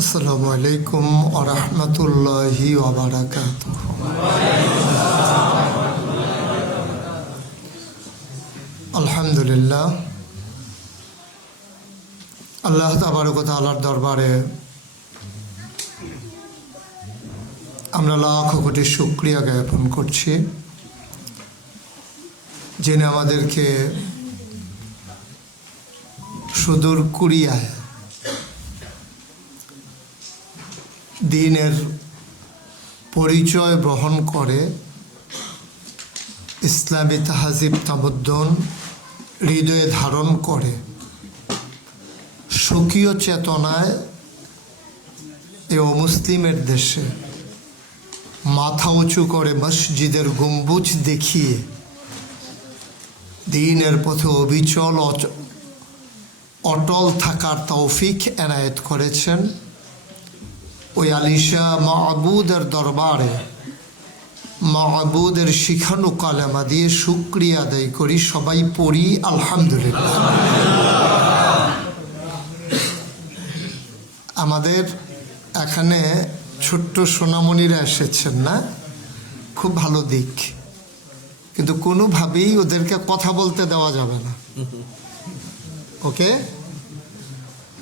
আসসালামু আলাইকুম ওয়া রাহমাতুল্লাহি ওয়া বারাকাতুহু। আলহামদুলিল্লাহ, আল্লাহ তাবারক ওয়া তাআলার দরবারে আমরা লাখ কোটি শুকরিয়া জ্ঞাপন করছি, যিনি আমাদেরকে সুদূর কোরিয়ায় দ্বীনের পরিচয় বহন করে ইসলামী তাহজিব তামুদ্দুন হৃদয়ে ধারণ করে স্বকীয় চেতনায় এ অমুসলিমের দেশে মাথা উঁচু করে মসজিদের গম্বুজ দেখিয়ে দ্বীনের পথে অবিচল অটল থাকার তৌফিক এনায়েত করেছেন। ওই আলিশা মাহবুদের দরবারে মাহবুদের শিখানো কালেমা দিয়ে শুকরিয়া আদায় করি, সবাই পড়ি আলহামদুলিল্লাহ। আমাদের এখানে ছোট্ট সোনামণিরা এসেছেন না, খুব ভালো দিক, কিন্তু কোনোভাবেই ওদেরকে কথা বলতে দেওয়া যাবে না। ওকে,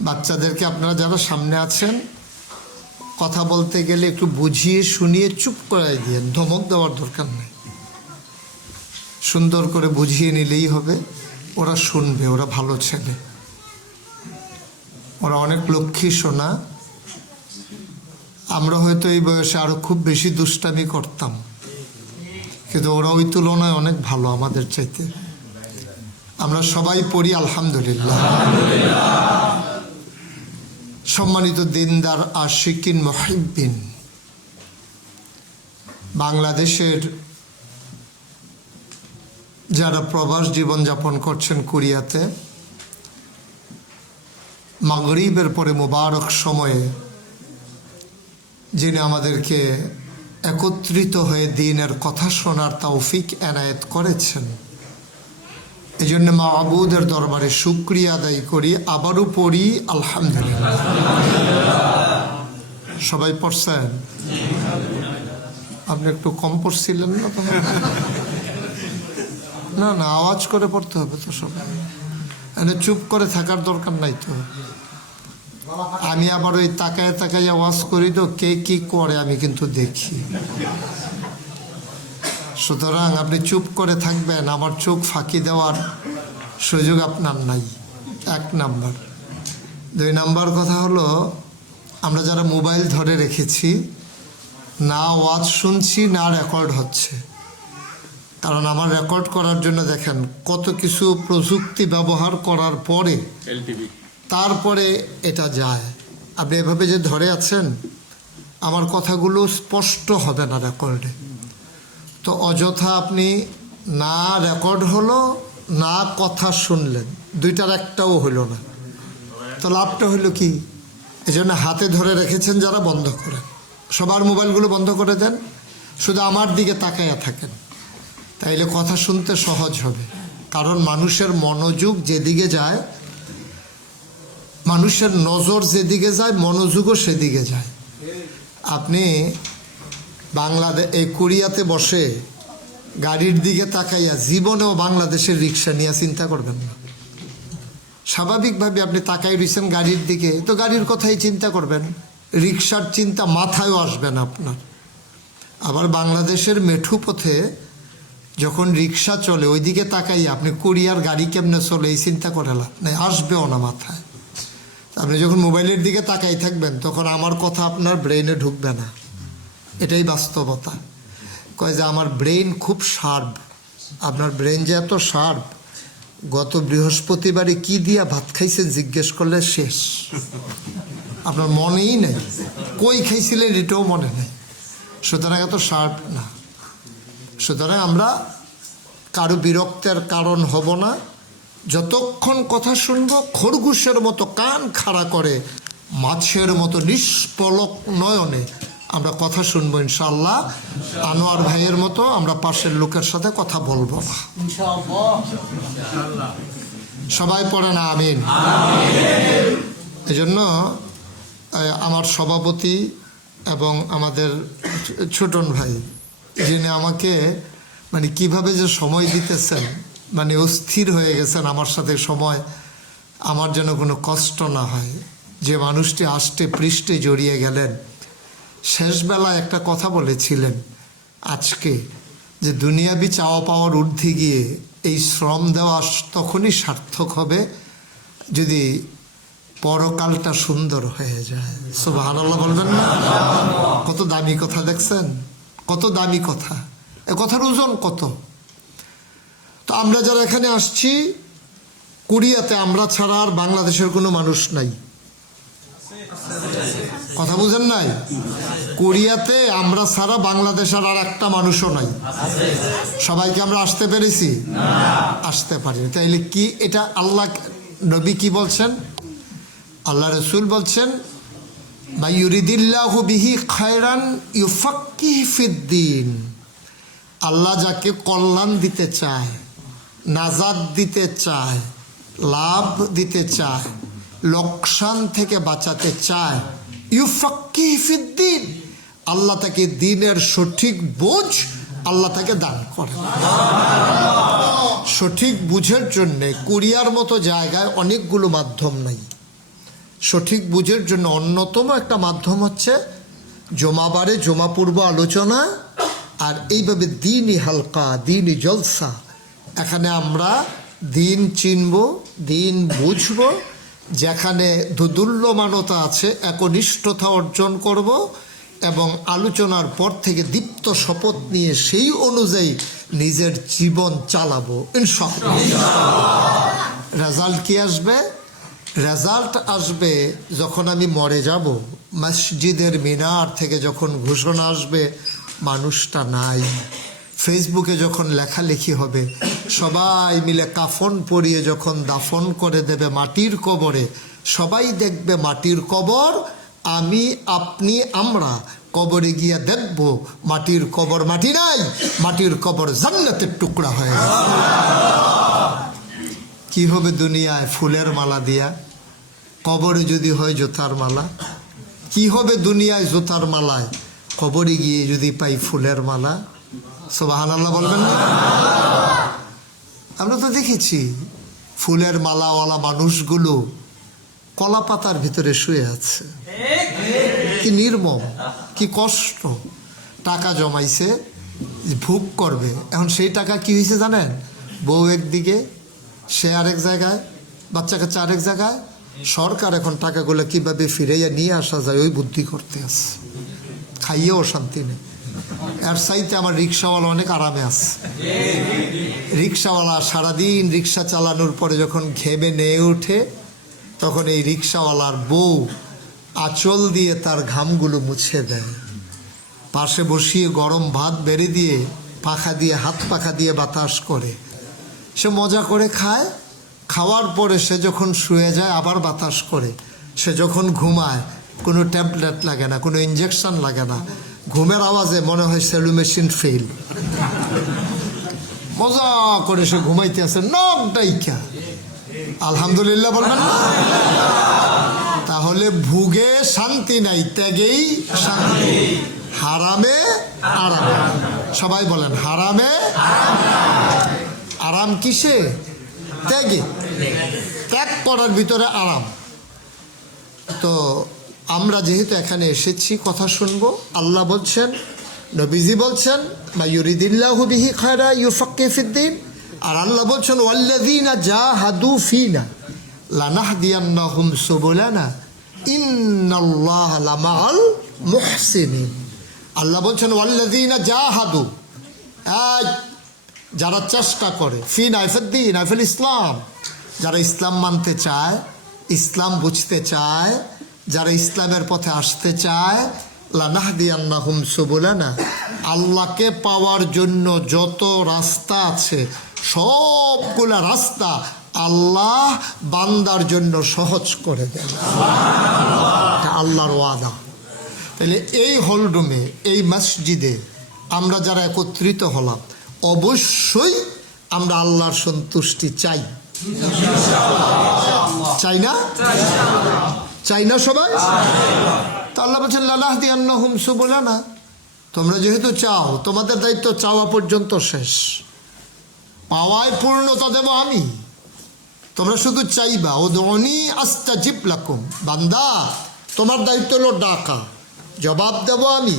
বাচ্চাদেরকে আপনারা যারা সামনে আছেন কথা বলতে গেলে একটু বুঝিয়ে শুনিয়ে চুপ করাই দিয়ে, ধমক দেওয়ার দরকার নেই, সুন্দর করে বুঝিয়ে নিলেই হবে। ওরা শুনবে, ওরা ভালো ছেলে, ওরা অনেক লক্ষ্মী সোনা। আমরা হয়তো এই বয়সে আরো খুব বেশি দুষ্টামি করতাম, কিন্তু ওরা ওই তুলনায় অনেক ভালো আমাদের চাইতে। আমরা সবাই পড়ি আলহামদুলিল্লাহ। সম্মানিত দিনদার আশিকিন মুহিব্বিন, বাংলাদেশের যারা প্রবাস জীবনযাপন করছেন কোরিয়াতে, মাগরিবের পরে মুবারক সময়ে যিনি আমাদেরকে একত্রিত হয়ে দ্বীনের কথা শোনার তৌফিক এনায়েত করেছেন, এই জন্য মাহবুদের দরবারে শুকরিয়া আদায় করি, আবারও পড়ি আলহামদুলিল্লাহ। সবাই পড়ছেন? আপনি একটু কম পড়ছিলেন না? না না, আওয়াজ করে পড়তে হবে তো সবাই, চুপ করে থাকার দরকার নাই তো। আমি আবার ওই তাকায় তাকায় আওয়াজ করি তো, কে কি করে আমি কিন্তু দেখি। সুতরাং আপনি চুপ করে থাকবেন, আমার চোখ ফাঁকি দেওয়ার সুযোগ আপনার নাই, এক নাম্বার। দুই নাম্বার কথা হলো, আমরা যারা মোবাইল ধরে রেখেছি, না ওয়াজ শুনছি না রেকর্ড হচ্ছে। কারণ আমার রেকর্ড করার জন্য দেখেন কত কিছু প্রযুক্তি ব্যবহার করার পরে তারপরে এটা যায়। আপনি এভাবে যে ধরে আছেন, আমার কথাগুলো স্পষ্ট হবে না রেকর্ডে, তো অযথা আপনি না রেকর্ড হলো না কথা শুনলেন, দুইটার একটাও হইল না, তো লাভটা হইল কি? এই জন্য হাতে ধরে রেখেছেন যারা, বন্ধ করেন, সবার মোবাইলগুলো বন্ধ করে দেন, শুধু আমার দিকে তাকাইয়া থাকেন, তাইলে কথা শুনতে সহজ হবে। কারণ মানুষের মনোযোগ যেদিকে যায়, মানুষের নজর যেদিকে যায়, মনোযোগও সেদিকে যায়। আপনি এই কোরিয়াতে বসে গাড়ির দিকে তাকাইয়া জীবনেও বাংলাদেশের রিক্সা নিয়ে চিন্তা করবেন না। স্বাভাবিকভাবে আপনি তাকাই রয়েছেন গাড়ির দিকে, তো গাড়ির কথাই চিন্তা করবেন, রিক্সার চিন্তা মাথায়ও আসবে না আপনার। আবার বাংলাদেশের মেঠু পথে যখন রিক্সা চলে, ওইদিকে তাকাইয়া আপনি কোরিয়ার গাড়ি কেমনে চলে এই চিন্তা করে লাভ নেই, আসবেও না মাথায়। আপনি যখন মোবাইলের দিকে তাকাই থাকবেন, তখন আমার কথা আপনার ব্রেইনে ঢুকবে না, এটাই বাস্তবতা। কয় যে আমার ব্রেইন খুব শার্প। আপনার ব্রেন যে এত শার্প, গত বৃহস্পতিবারে কি দিয়া ভাত খাইছেন জিজ্ঞেস করলে শেষ, আপনার মনেই নেই, কই খাইছিলেন এটাও মনে নেই। সুতরাং এত শার্প না। সুতরাং আমরা কারো বিরক্তের কারণ হব না। যতক্ষণ কথা শুনবো খরগোশের মতো কান খাড়া করে, মাছের মতো নিষ্পলক নয়নে আমরা কথা শুনবো ইনশাআল্লাহ। আনোয়ার ভাইয়ের মতো আমরা পাশের লোকের সাথে কথা বলবো না। সবাই পড়ে না আমিন। এই জন্য আমার সভাপতি এবং আমাদের ছোটন ভাই, যিনি আমাকে মানে কিভাবে যে সময় দিতেছেন, মানে অস্থির হয়ে গেছেন আমার সাথে সময়, আমার যেন কোনো কষ্ট না হয়। যে মানুষটি আষ্টে পৃষ্ঠে জড়িয়ে গেলেন, শেষবেলায় একটা কথা বলেছিলেন আজকে, যে দুনিয়াবি চাওয়া পাওয়ার ঊর্ধ্বে গিয়ে এই শ্রম দেওয়া তখনই সার্থক হবে যদি পরকালটা সুন্দর হয়ে যায়। সুবহানাল্লাহ বলবেন না? কত দামি কথা দেখছেন, কত দামি কথা, এ কথার ওজন কত। তো আমরা যারা এখানে আসছি, কোরিয়াতে আমরা ছাড়া আর বাংলাদেশের কোনো মানুষ নাই। কথা বুঝেন নাই? কোরিয়াতে আমরা ছাড়া বাংলাদেশের আর একটা মানুষও নাই। সবাইকে আমরা আসতে পেরেছি? আসতে পারিনি। তাইলে কি এটা আল্লাহ নবী কি বলছেন? আল্লাহ রসুল বলছেন, মাইয়ুরিদিল্লাহু বিহি খায়রান ইউফাক্কিহু ফিদ্দিন। আল্লাহ যাকে কল্যাণ দিতে চায়, নাজাত দিতে চায়, লাভ দিতে চায়, লোকসান থেকে বাঁচাতে চায়, ইউফাক্কিহু ফিদ্দিন, আল্লাহ তাকে দ্বীনের সঠিক বুঝ আল্লাহ তাকে দান করে। সঠিক বুঝের জন্যে কোরিয়ার মতো জায়গায় অনেকগুলো মাধ্যম নাই। সঠিক বুঝের জন্য অন্যতম একটা মাধ্যম হচ্ছে জমাবারে জমা পূর্ব আলোচনা, আর এইভাবে দিনই হালকা, দিনই জলসা। এখানে আমরা দিন চিনব, দিন বুঝব, যেখানে দুদুল্যমানতা আছে একনিষ্ঠতা অর্জন করব, এবং আলোচনার পর থেকে দীপ্ত শপথ নিয়ে সেই অনুযায়ী নিজের জীবন চালাবো ইনশাআল্লাহ। রেজাল্ট কি আসবে? রেজাল্ট আসবে যখন আমি মরে যাব, মসজিদের মিনার থেকে যখন ঘোষণা আসবে মানুষটা নাই, ফেসবুকে যখন লেখালেখি হবে, সবাই মিলে কাফন পরিয়ে যখন দাফন করে দেবে মাটির কবরে, সবাই দেখবে মাটির কবর, আমি আপনি আমরা কবরে গিয়ে দেখব মাটির কবর মাটি নাই, মাটির কবর জান্নাতের টুকরা হয়ে গেছে। কি হবে দুনিয়ায় ফুলের মালা দিয়া, কবরে যদি হয় জুতার মালা? কি হবে দুনিয়ায় জুতার মালায়, কবরে গিয়ে যদি পাই ফুলের মালা? সুবহানাল্লাহ বলবেন না? আমরা তো দেখেছি ফুলের মালাওয়ালা মানুষগুলো কলা পাতার ভিতরে শুয়ে আছে। কি নির্মম, কি কষ্ট। টাকা জমাইছে, ভোগ করবে, এখন সেই টাকা কি হয়েছে জানেন? বউ একদিকে, সে আরেক জায়গায়, বাচ্চা কাচ্চা আরেক জায়গায়। সরকার এখন টাকাগুলো কিভাবে ফিরাইয়া নিয়ে আসা যায় ওই বুদ্ধি করতে আছে, খাইয়েও শান্তি নেই। এর চাইতে আমার রিক্সাওয়ালা অনেক আরামে আছে। রিক্সাওয়ালা সারাদিন রিক্সা চালানোর পরে যখন ঘেমে নিয়ে ওঠে, তখন এই রিক্সাওয়ালার বউ আঁচল দিয়ে তার ঘামগুলো মুছে দেয়, পাশে বসিয়ে গরম ভাত বেড়ে দিয়ে পাখা দিয়ে, হাত পাখা দিয়ে বাতাস করে, সে মজা করে খায়। খাওয়ার পরে সে যখন শুয়ে যায় আবার বাতাস করে। সে যখন ঘুমায় কোনো ট্যাবলেট লাগে না, কোনো ইঞ্জেকশন লাগে না, ঘুমের আওয়াজে মনে হয় সেলু মেশিন ফেল। মজা করে সে ঘুমাইতে আছে নখ ডাইকা। আলহামদুলিল্লাহ বলবেন না? তাহলে ভুগে শান্তি নাই, ত্যাগেই শান্তি। হারামে আরাম। সবাই বলেন হারামে আরাম। কিসে? ত্যাগে। ত্যাগ করার ভিতরে আরাম। তো আমরা যেহেতু এখানে এসেছি কথা শুনবো, আল্লাহ বলছেন, নবীজি বলছেন, মাইয়ুরিদিল্লাহু বিহি খায়রা ইউফাক্কিহু ফিদ্দিন। আর আল্লাহ বলছেন, ওয়াল্লাযীনা জাহাদু ফীনা লানাহদিয়ান্নাহুম সুবুলানা ইন্নাল্লাহা লামাআল মুহসিনিন। আল্লাহ বলছেন, ওয়াল্লাযীনা জাহাদু, যারা চেষ্টা করে, ফীনা ফিদ্দিন, ফিল ইসলাম, যারা ইসলাম মানতে চায়, ইসলাম বুঝতে চায়, যারা ইসলামের পথে আসতে চায়, লানাহদিয়ান্নাহুম সুবুলানা, আল্লাহকে পাওয়ার জন্য যত রাস্তা আছে সবগুলা রাস্তা আল্লাহ বান্দার জন্য সহজ করে দেন। আল্লাহর ওয়াদা। তাহলে এই হলরুমে, এই মসজিদে আমরা যারা একত্রিত হলাম, অবশ্যই আমরা আল্লাহর সন্তুষ্টি চাই। চাই না? চাই না সবাই? তো আল্লাহ বলছেন লানাহদিয়ান্নাহুম সুবুলানা, তোমরা যেহেতু চাও, তোমাদের দায়িত্ব চাওয়া পর্যন্ত শেষ, পাওয়ায় পূর্ণতা দেব আমি। তোমরা শুধু চাইবা। উদউনি আস্তাজিব লাকুম, বান্দা তোমার দায়িত্ব হলো ডাকা, জবাব দেব আমি।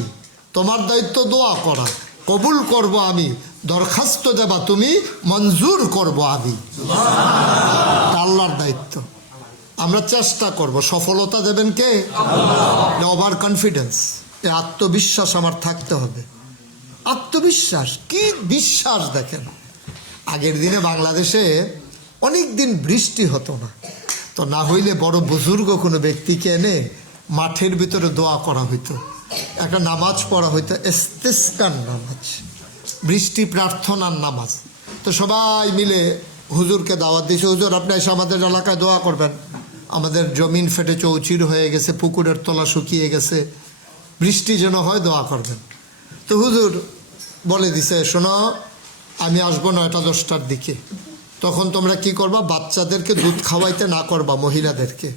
তোমার দায়িত্ব দোয়া করা, কবুল করব আমি। দরখাস্ত দেবা তুমি, মঞ্জুর করব আমি। আল্লাহর দায়িত্ব। আমরা চেষ্টা করব, সফলতা দেবেন কে? ওভার কনফিডেন্স, এই আত্মবিশ্বাস আমার থাকতে হবে। আত্মবিশ্বাস, কি বিশ্বাস! দেখেন, আগের দিনে বাংলাদেশে অনেক দিন বৃষ্টি হতো না, তো না হইলে বড় বুজুর্গ কোনো ব্যক্তিকে এনে মাঠের ভিতরে দোয়া করা হইতো, একটা নামাজ পড়া হইতো, ইস্তিসকার নামাজ, বৃষ্টি প্রার্থনার নামাজ। তো সবাই মিলে হুজুরকে দাওয়াত দিয়েছে, হুজুর আপনি এসে আমাদের এলাকায় দোয়া করবেন, আমাদের জমিন ফেটে চৌচির হয়ে গেছে, পুকুরের তলা শুকিয়ে গেছে, বৃষ্টি যেন হয়, দোয়া করবেন। তো হুজুর বলে দিছে, শোনো আমি আসবো 9টা-10টার দিকে, তখন তোমরা কি করবা, বাচ্চাদেরকে দুধ খাওয়াইতে না করবা, মহিলাদেরকে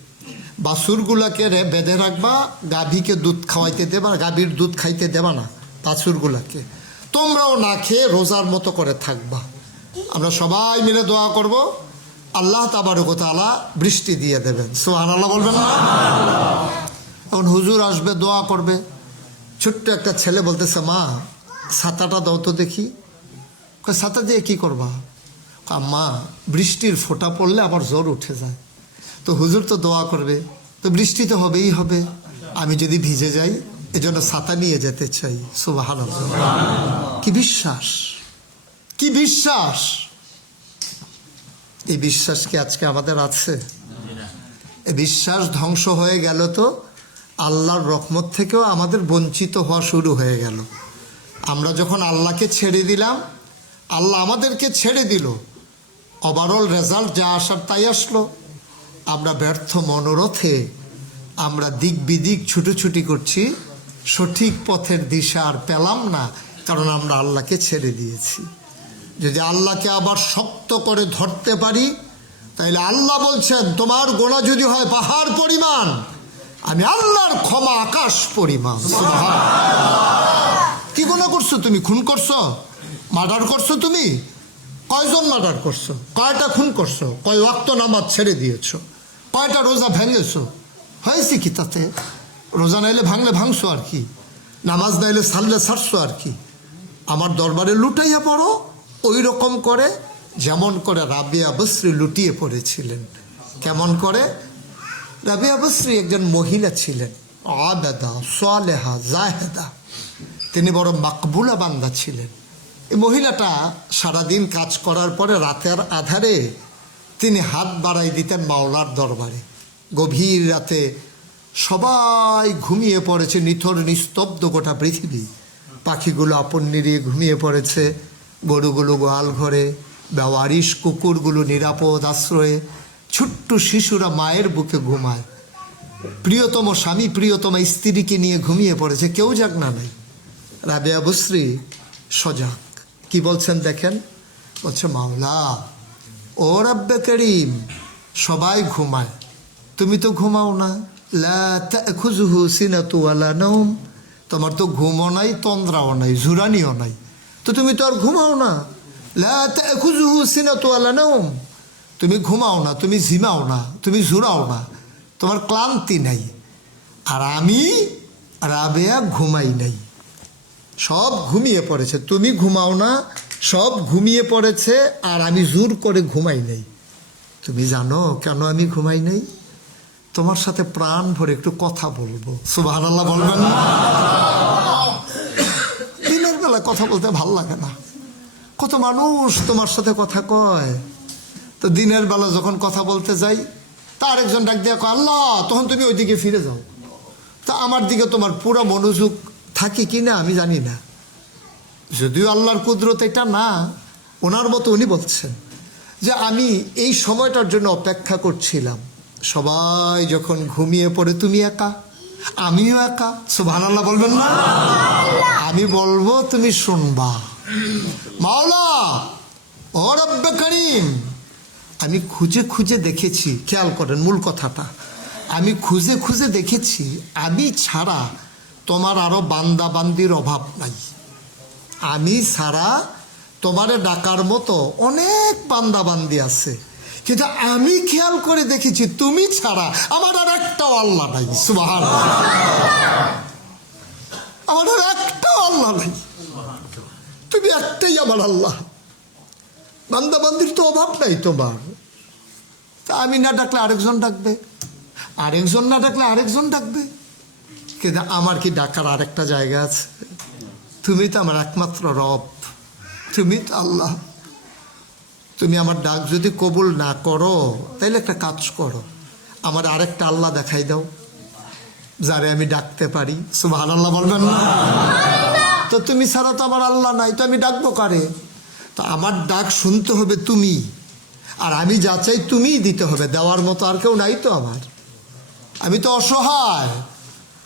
বাছুরগুলাকে বেঁধে রাখবা, গাভীকে দুধ খাওয়াইতে দেবা, গাভীর দুধ খাইতে দেবা না বাছুরগুলাকে, তোমরাও না খেয়ে রোজার মতো করে থাকবা। আমরা সবাই মিলে দোয়া করব, আল্লাহ তাবারক ওয়া তাআলা বৃষ্টি দিয়ে দেবেন। সুবহানাল্লাহ বলবেন না? এখন হুজুর আসবে, দোয়া করবে, ছোট্ট একটা ছেলে বলতেছে, মা ছাতাটা দাও তো দেখি। ছাতা দিয়ে কি করবা? মা বৃষ্টির ফোঁটা পড়লে আবার জ্বর উঠে যায়। তো হুজুর তো দোয়া করবে, তো বৃষ্টি তো হবেই হবে, আমি যদি ভিজে যাই এজন্য ছাতা নিয়ে যেতে চাই। সুবহানাল্লাহ, কি বিশ্বাস, কি বিশ্বাস! এই বিশ্বাস কি আজকে আমাদের আছে? এই বিশ্বাস ধ্বংস হয়ে গেল তো আল্লাহর রহমত থেকেও আমাদের বঞ্চিত হওয়া শুরু হয়ে গেল। আমরা যখন আল্লাহকে ছেড়ে দিলাম, আল্লাহ আমাদেরকে ছেড়ে দিল, ওভারঅল রেজাল্ট যা আসার তাই আসলো। আমরা ব্যর্থ মনোরথে আমরা দিক বিদিক ছুটোছুটি করছি, সঠিক পথের দিশা আর পেলাম না, কারণ আমরা আল্লাহকে ছেড়ে দিয়েছি। যদি আল্লাহকে আবার শক্ত করে ধরতে পারি, তাহলে আল্লাহ বলছেন তোমার গোনা যদি হয় পাহাড় পরিমাণ, আমি আল্লাহর ক্ষমা আকাশ পরিমাণ। কি গুনাহ করছো তুমি? খুন করছো, মার্ডার করছো? তুমি কয়জন মার্ডার করছো? কয়টা খুন করছো? কয় ওয়াক্ত নামাজ ছেড়ে দিয়েছো? কয়টা রোজা ভেঙেছো? হয়েছে কি তাতে? রোজা নাইলে ভাঙলে ভাঙছো আর কি, নামাজ নাইলে ছাড়লে ছাড়ছো আর কি। আমার দরবারে লুটাইয়া পড়ো ওই রকম করে, যেমন করে রাবিয়া বসরি লুটিয়ে পড়েছিলেন। কেমন করে? রাবিয়া বসরি একজন মহিলা ছিলেন, আবেদা, সালেহা, জাহেদা, তিনি বড় মাকবুলা বান্দা ছিলেন। এই মহিলাটা সারাদিন কাজ করার পরে রাতের আধারে তিনি হাত বাড়াই দিতেন মাওলার দরবারে। গভীর রাতে সবাই ঘুমিয়ে পড়েছে, নিথর নিস্তব্ধ গোটা পৃথিবী, পাখিগুলো আপন নিরিয়ে ঘুমিয়ে পড়েছে, গরুগুলো গোয়াল ঘরে, বেওয়ারিশ কুকুরগুলো নিরাপদ আশ্রয়ে, ছোট্ট শিশুরা মায়ের বুকে ঘুমায়, প্রিয়তম স্বামী প্রিয়তম স্ত্রীকে নিয়ে ঘুমিয়ে পড়েছে, কেউ জাগনা নাই। রাবিয়া বসরি সজাগ। কি বলছেন দেখেন, বলছে মাওলা ও রব্বে করিম, সবাই ঘুমায়, তুমি তো ঘুমাও না। লা তাখুযুহু সিনাতু ওয়ালা নাওম, তোমার তো ঘুমও নাই, তন্দ্রাও নাই, জুরানিও নাই, তো তুমি তো আর ঘুমাও না। লা তাখুযুহু সিনাতু ওয়ালা নাওম, তুমি ঘুমাও না, তুমি ঝিমাও না, তুমি জুরাও না, তোমার ক্লান্তি নাই। আর আমি রাবেয়া ঘুমাই নাই, সব ঘুমিয়ে পড়েছে, তুমি ঘুমাও না, সব ঘুমিয়ে পড়েছে, আর আমি জোর করে ঘুমাই নাই। তুমি জানো কেন আমি ঘুমাই নাই? তোমার সাথে প্রাণ ভরে একটু কথা বলবো। সুবহানাল্লাহ বলবেন না? দিনের বেলা কথা বলতে ভাল লাগে না, কত মানুষ তোমার সাথে কথা কয়, তো দিনের বেলা যখন কথা বলতে যাই, তার একজন ডাক দিয়ে কয় আল্লাহ, তখন তুমি ওইদিকে ফিরে যাও। তা আমার দিকে তোমার পুরো মনোযোগ থাকে কি না আমি জানি না, যদিও আল্লাহর কুদরত এটা না, ওনার মতো উনি বলছেন যে আমি এই সময়টার জন্য অপেক্ষা করছিলাম, সবাই যখন ঘুমিয়ে পড়ে তুমি একা, আমিও একা। সুবহানাল্লাহ বলবেন না? আমি বলবো, তুমি শুনবা। মাওলা ও রব্বে করিম, আমি খুঁজে খুঁজে দেখেছি, খেয়াল করেন মূল কথাটা, আমি খুঁজে খুঁজে দেখেছি আমি ছাড়া তোমার আরো বান্দা বান্দির অভাব নাই। আমি ছাড়া তোমারে ডাকার মতো অনেক বান্দা বান্দি আছে, কিন্তু আমি খেয়াল করে দেখেছি তুমি ছাড়া আমার আর একটাও আল্লাহ নাই। সুবহানাল্লাহ, আমার আর একটাও আল্লাহ নাই, তুমি একটাই আমার আল্লাহ। বান্দা বান্দির তো অভাব নাই তোমার। তা আমি না ডাকলে আরেকজন ডাকবে, আরেকজন না ডাকলে আরেকজন ডাকবে, কিন্তু আমার কি ডাকার আরেকটা জায়গা আছে? তুমি তো আমার একমাত্র রব, তুমি তো আল্লাহ। তুমি আমার ডাক যদি কবুল না করো তাহলে একটা কাজ করো, আমার আরেকটা আল্লাহ দেখাই দাও যারে আমি ডাকতে পারি। সুবহানাল্লাহ বলবেন না? তো তুমি ছাড়া তো আমার আল্লাহ নাই, তো আমি ডাকবো কারে? তো আমার ডাক শুনতে হবে তুমি, আর আমি যা চাই তুমিই দিতে হবে, দেওয়ার মতো আর কেউ নাই তো আমার। আমি তো অসহায়,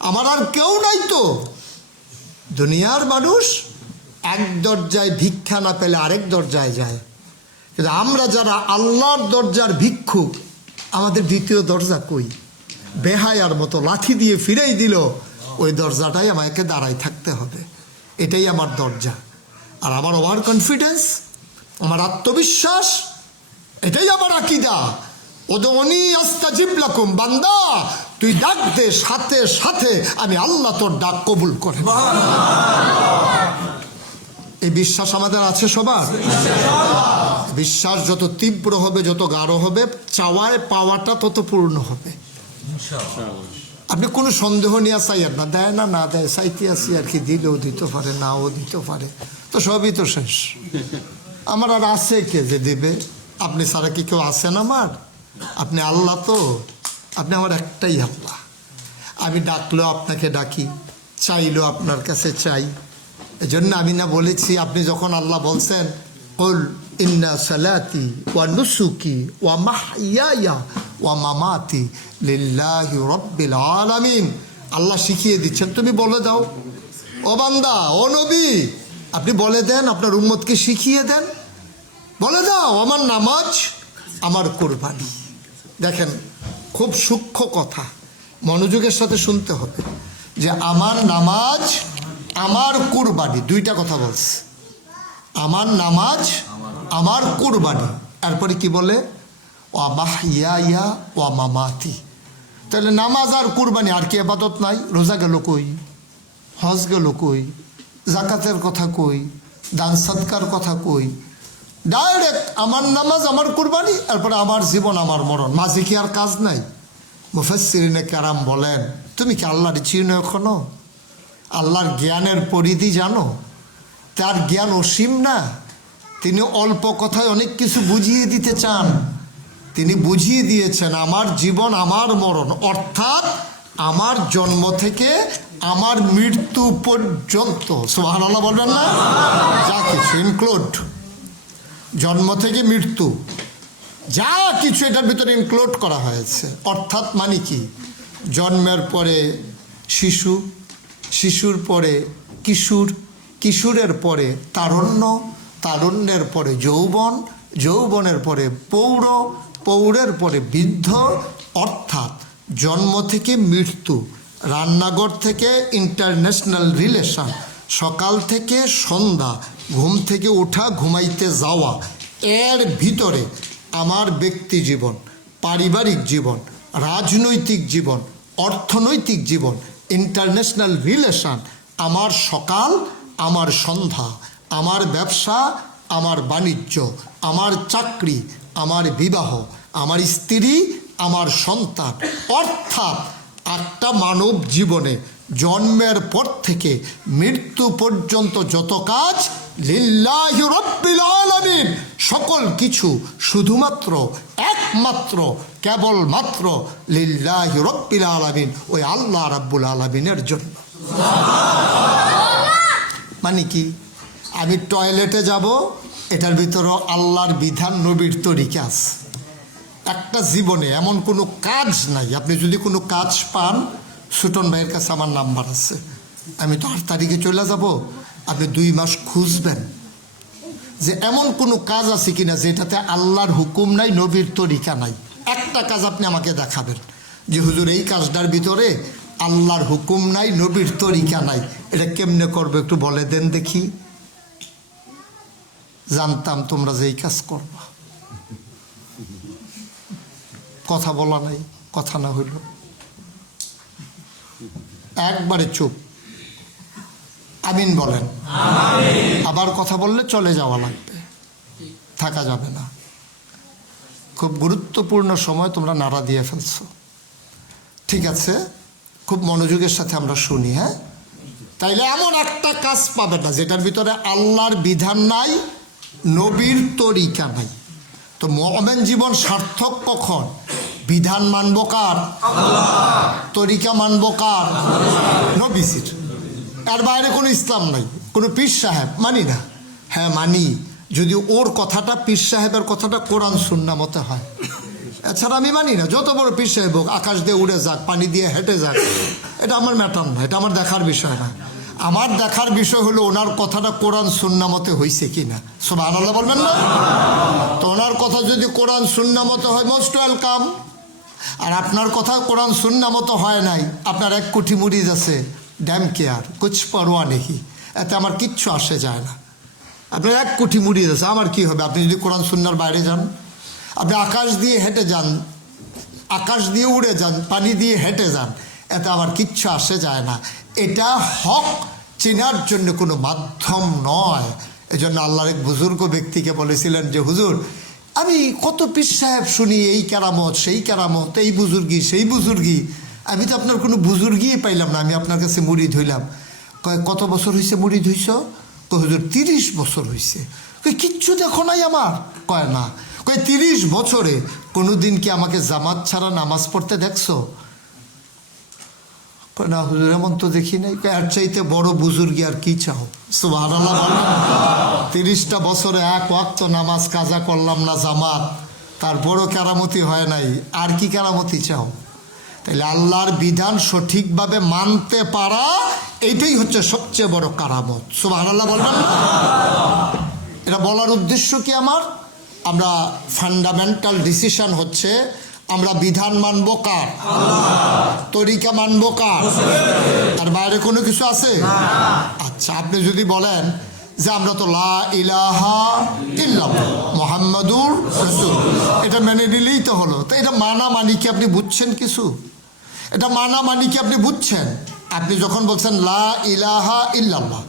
আমার আর কেউ নাই তো। দুনিয়ার মানুষ এক দরজায় ভিক্ষা না পেলে আরেক দরজায় যায়, কিন্তু আমরা যারা আল্লাহর দরজার ভিক্ষুক, আমাদের দ্বিতীয় দরজা কই? বেহায়ার মতো লাঠি দিয়ে ফিরেই দিল, ওই দরজাটাই আমাকে দাঁড়াই থাকতে হবে। এটাই আমার দরজা। আর আমার ওভার কনফিডেন্স, আমার আত্মবিশ্বাস, এটাই আমার আকীদা। উদউনি আস্তাজিব লাকুম, বান্দা তুই ডাক দে, সাথে সাথে আমি আল্লাহ তোর ডাক কবুল করে। এই বিশ্বাস আমাদের আছে সবার। বিশ্বাস যত তীব্র হবে, যত গাঢ় হবে, চাওয়ায় পাওয়াটা তত পূর্ণ হবে। আপনি কোনো সন্দেহ নিয়ে চাইয়েন না, দেয় না না দেয়, চাইতে আসি আর কি, দিলেও দিতে পারে, নাও দিতে পারে, তো সবই তো শেষ। আমার আর আছে কে যে দেবে? আপনি ছাড়া কি কেউ আছেন আমার? আপনি আল্লাহ তো, আপনি আমার একটাই আল্লাহ। আমি ডাকলেও আপনাকে ডাকি, চাইলেও আপনার কাছে চাই। এজন্য আমি না বলেছি, আপনি যখন আল্লাহ বলছেন কুল ইন্না সালাতি ওয়া নুসুকি ওয়া মাহইয়ায়া ওয়া মামাতি লিল্লাহি রাব্বিল আলামিন, আল্লাহ শিখিয়ে দিচ্ছেন তুমি বলে দাও। ও বান্দা, ও নবী, আপনি বলে দেন, আপনার উম্মতকে শিখিয়ে দেন, বলে দাও আমার নামাজ, আমার কুরবানি। দেখেন খুব সূক্ষ্ম কথা, মনোযোগের সাথে শুনতে হবে, যে আমার নামাজ, আমার কুরবানি, দুইটা কথা বলছে। আমার নামাজ, আমার কুরবানি, এরপরে কি বলে? ওয়া মাহইয়ায়া ওয়া মামাতি। তাহলে নামাজ আর কুরবানি, আর কি ইবাদত নাই? রোজা গেল কই? হজ গেল কই? জাকাতের কথা কই? দান সাদকার কথা কই? ডাইরেক্ট আমার নামাজ, আমার কুরবানি, এরপরে আমার জীবন, আমার মরণ। মাঝে কি আর কাজ নাই? মুফাসসিরিনে কেরাম বলেন, তুমি কি আল্লাহর চিনো এখনো? আল্লাহর জ্ঞানের পরিধি জানো? তার জ্ঞান অসীম না? তিনি অল্প কথায় অনেক কিছু বুঝিয়ে দিতে চান। তিনি বুঝিয়ে দিয়েছেন আমার জীবন, আমার মরণ, অর্থাৎ আমার জন্ম থেকে আমার মৃত্যু পর্যন্ত। সুবহানাল্লাহ বলবেন না? যা কিছু ইনক্লুড, জন্ম থেকে মৃত্যু যা কিছু এটার ভিতরে ইনক্লুড করা হয়েছে। অর্থাৎ মানে কি? জন্মের পরে শিশু, শিশুর পরে কিশোর, কিশোরের পরে তারুণ্য, তারুণ্যের পরে যৌবন, যৌবনের পরে পৌর, পৌরের পরে বৃদ্ধ। অর্থাৎ জন্ম থেকে মৃত্যু, রান্নাঘর থেকে ইন্টারন্যাশনাল রিলেশন, সকাল থেকে সন্ধ্যা, ঘুম থেকে ওঠা, ঘুমাইতে যাওয়া, এর ভিতরে আমার ব্যক্তি জীবন, পারিবারিক জীবন, রাজনৈতিক জীবন, অর্থনৈতিক জীবন, ইন্টারন্যাশনাল রিলেশন, আমার সকাল, আমার সন্ধ্যা, আমার ব্যবসা, আমার বাণিজ্য, আমার চাকরি, আমার বিবাহ, আমার স্ত্রী, আমার সন্তান। অর্থাৎ একটা মানব জীবনে জন্মের পর থেকে মৃত্যু পর্যন্ত যত কাজ, লিল্লাহি রাব্বিল আলামিন, সকল কিছু শুধুমাত্র, একমাত্র, কেবলমাত্র লিল্লাহি রাব্বিল আলামিন, ওই আল্লাহ রাব্বুল আলামিনের জন্য। মানে কি? আমি টয়লেটে যাব, এটার ভিতরেও আল্লাহর বিধান, নবীর তরিকা আছে। একটা জীবনে এমন কোনো কাজ নাই, আপনি যদি কোনো কাজ পান, সুটন ভাইয়ের কাছে আমার নাম্বার আছে, আমি তো 8 তারিখে চলে যাব, আপনি 2 মাস খুঁজবেন যে এমন কোনো কাজ আছে কিনা যেটাতে আল্লাহর হুকুম নাই, নবীর তরিকা নাই। একটা কাজ আপনি আমাকে দেখাবেন, যে হুজুর এই কাজটার ভিতরে আল্লাহর হুকুম নাই, নবীর তরিকা নাই, এটা কেমনে করবে একটু বলে দেন দেখি। জানতাম তোমরা যে এই কাজ করবা। কথা বলা নাই, কথা না হইল, একবারে চুপ। আমিন বলেন। আবার কথা বললে চলে যাওয়া লাগবে, থাকা যাবে না। খুব গুরুত্বপূর্ণ সময় তোমরা নাড়া দিয়ে ফেলছো। ঠিক আছে, খুব মনোযোগের সাথে আমরা শুনি। হ্যাঁ, তাইলে এমন একটা কাজ পাবে না যেটার ভিতরে আল্লাহর বিধান নাই, নবীর তরিকা নাই। তো মুমিন জীবন সার্থক কখন? বিধান মানব কার? তরিকা মানব কার? নবীজির। এর বাইরে কোনো ইসলাম নাই। কোনো পীর সাহেব মানি না? হ্যাঁ মানি, যদি ওর কথাটা, পীর সাহেবের কথাটা কোরআন সুন্নাহ মতে হয়। এছাড়া আমি মানি না। যত বড় পীর সাহেব হোক, আকাশ দিয়ে উড়ে যাক, পানি দিয়ে হেঁটে যাক, এটা আমার ম্যাটার না, এটা আমার দেখার বিষয় না। আমার দেখার বিষয় হলো ওনার কথাটা কোরআন সুন্নাহ মতে হয়েছে কিনা। সুবহানাল্লাহ বলবেন না? তো ওনার কথা যদি কোরআন সুন্নাহ মতে হয়, মোস্ট ওয়েলকাম। আর আপনার কথা কোরআন সুন্নাহ মতো হয় নাই, আপনার 1 কোটি মুরিদ আছে, ড্যাম কেয়ার, কুছ পরোয়া নেই, এতে আমার কিচ্ছু আসে যায় না। আপনার 1 কোটি মুরিদ আছে, আমার কি হবে? আপনি যদি কোরআন সুন্নাহর বাইরে যান, আপনি আকাশ দিয়ে হেঁটে যান, আকাশ দিয়ে উড়ে যান, পানি দিয়ে হেঁটে যান, এতে আমার কিচ্ছু আসে যায় না। এটা হক চেনার জন্য কোনো মাধ্যম নয়। এজন্য আল্লাহর এক বুজুর্গ ব্যক্তিকে বলেছিলেন যে হুজুর, আমি কত পীর সাহেব শুনি, এই কেরামত সেই কেরামত, এই বুজুর্গি সেই বুজুর্গি, আমি তো আপনার কোনো বুজুর্গিই পাইলাম না। আমি আপনার কাছে মুরিদ হইলাম। কয় কত বছর হয়েছে মুরিদ হইছ? কয় হুজুর 30 বছর হয়েছে। কয় কিচ্ছু দেখো নাই আমার? কয় না। কয় 30 বছরে কোনো দিন কি আমাকে জামাত ছাড়া নামাজ পড়তে দেখছো? কয় না হুজুর, এমন তো দেখি নাই। কয় এর চাইতে বড় বুজুর্গি আর কি চাও? সুবহানাল্লাহ বলেন। 30টা বছরে 1 ওয়াক্ত নামাজ কাজা করলাম না জামাত, তার বড় কেরামতি হয় নাই, আর কি কেরামতি চাও? তাইলে আল্লাহর বিধান সঠিকভাবে মানতে পারা, এইটাই হচ্ছে সবচেয়ে বড় কারামত। সুবহানাল্লাহ বলবেন না? এটা বলার উদ্দেশ্য কি আমার? আমরা ফান্ডামেন্টাল ডিসিশন হচ্ছে আমরা বিধান মানব কার? তরিকা মানব কার? তার বাইরে কোনো কিছু আছে? আচ্ছা, আপনি যদি বলেন যে আমরা তো লা ইলাহা ইল্লাল্লাহ মুহাম্মাদুর রাসূল, এটা মেনে নিলেই তো হলো। তো এটা মানা মানি কি আপনি বুঝছেন কিছু? এটা মানা মানি কি আপনি বুঝছেন? আপনি যখন বলছেন লা ইলাহা ইল্লাল্লাহ,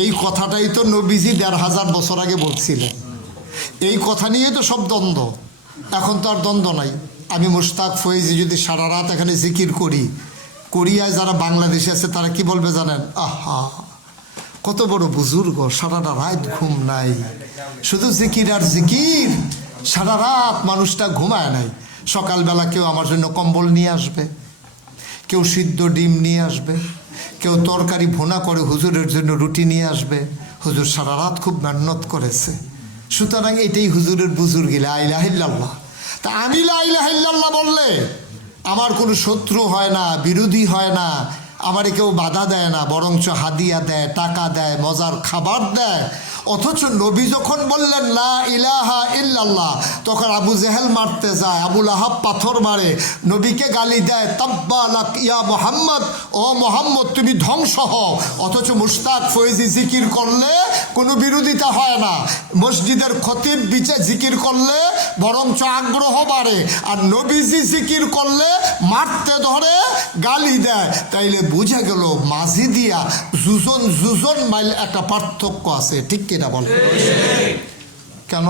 এই কথাটাই তো নবীজি 1500 বছর আগে বলছিলেন। এই কথা নিয়ে তো সব দ্বন্দ্ব। এখন তো আর দ্বন্দ্ব নাই। আমি মুশতাক ফয়েজি যদি সারা রাত এখানে জিকির করি, কোরিয়ায় যারা বাংলাদেশে আছে তারা কি বলবে জানেন? আহা, কত বড় বুজুর্গ, সারাটা রাত ঘুম নাই, শুধু জিকির আর জিকির, সারা রাত মানুষটা ঘুমায় নাই। সকালবেলা কেউ আমার জন্য কম্বল নিয়ে আসবে, কেউ সিদ্ধ ডিম নিয়ে আসবে, কেউ তরকারি ভুনা করে হুজুরের জন্য রুটি নিয়ে আসবে। হুজুর সারা রাত খুব মেহনত করেছে, সুতরাং এটাই হুজুরের বুজুর্গি, লা ইলাহা ইল্লাল্লাহ। তা আমি লা ইলাহা ইল্লাল্লাহ বললে আমার কোনো শত্রু হয় না, বিরোধী হয় না, আমারে কেউ বাধা দেয় না, বরঞ্চ হাদিয়া দেয়, টাকা দেয়, মজার খাবার দেয়। অথচ নবী যখন বললেন লা ইলাহা ইল্লাল্লাহ, তখন আবু জেহেল মারতে যায়, আবুল আহাব পাথর মারে, নবীকে গালি দেয়, তাব্বা লাক ইয়া মুহাম্মদ, ও মুহাম্মদ তুমি ধ্বংস হও। অথচ মুশতাক ফয়েজি জিকির করলে কোনো বিরোধিতা হয় না, মসজিদের খতিব বিচে জিকির করলে বরঞ্চ আগ্রহ বাড়ে, আর নবীজি জিকির করলে মারতে ধরে, গালি দেয়। তাইলে বুঝা গেল মাঝি দিয়া যুজন মাইল একটা পার্থক্য আছে। ঠিক কিনা বলে? কেন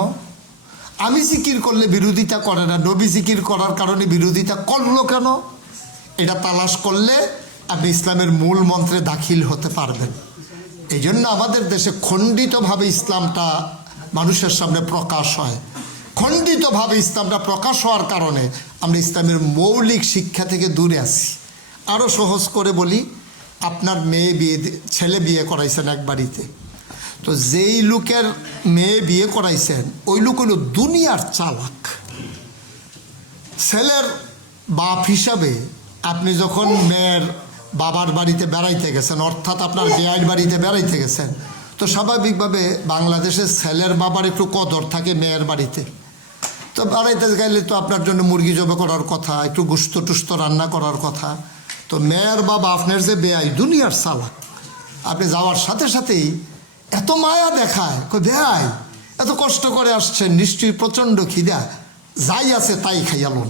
আমি জিকির করলে বিরোধিতা করে না, নবী জিকির করার কারণে বিরোধিতা করলো কেন? এটা তালাশ করলে আপনি ইসলামের মূল মন্ত্রে দাখিল হতে পারবেন। এই জন্য আমাদের দেশে খণ্ডিতভাবে ইসলামটা মানুষের সামনে প্রকাশ হয়। খণ্ডিতভাবে ইসলামটা প্রকাশ হওয়ার কারণে আমরা ইসলামের মৌলিক শিক্ষা থেকে দূরে আছি। আরও সহজ করে বলি, আপনার ছেলে বিয়ে করাইছেন এক বাড়িতে, তো যেই লোকের মেয়ে বিয়ে করাইছেন ওই লোক হলো দুনিয়ার চালাক। ছেলের বাপ হিসাবে আপনি যখন মেয়ের বাবার বাড়িতে বেড়াইতে গেছেন, অর্থাৎ আপনার বিয়ের বাড়িতে বেড়াইতে গেছেন, তো স্বাভাবিকভাবে বাংলাদেশের ছেলের বাবার একটু কদর থাকে মেয়ের বাড়িতে। তো বাড়াইতে গেলে তো আপনার জন্য মুরগি জবাই করার কথা, একটু গোস্ত টুস্ত রান্না করার কথা। তো মেয়ের বাবা আপনার যে বেয়াই দুনিয়ার চালাক, আপনি যাওয়ার সাথে সাথেই এত মায়া দেখায়, বেয়াই এত কষ্ট করে আসছেন, নিশ্চয়ই প্রচণ্ড খিদা, যাই আছে তাই খাইয়ালন।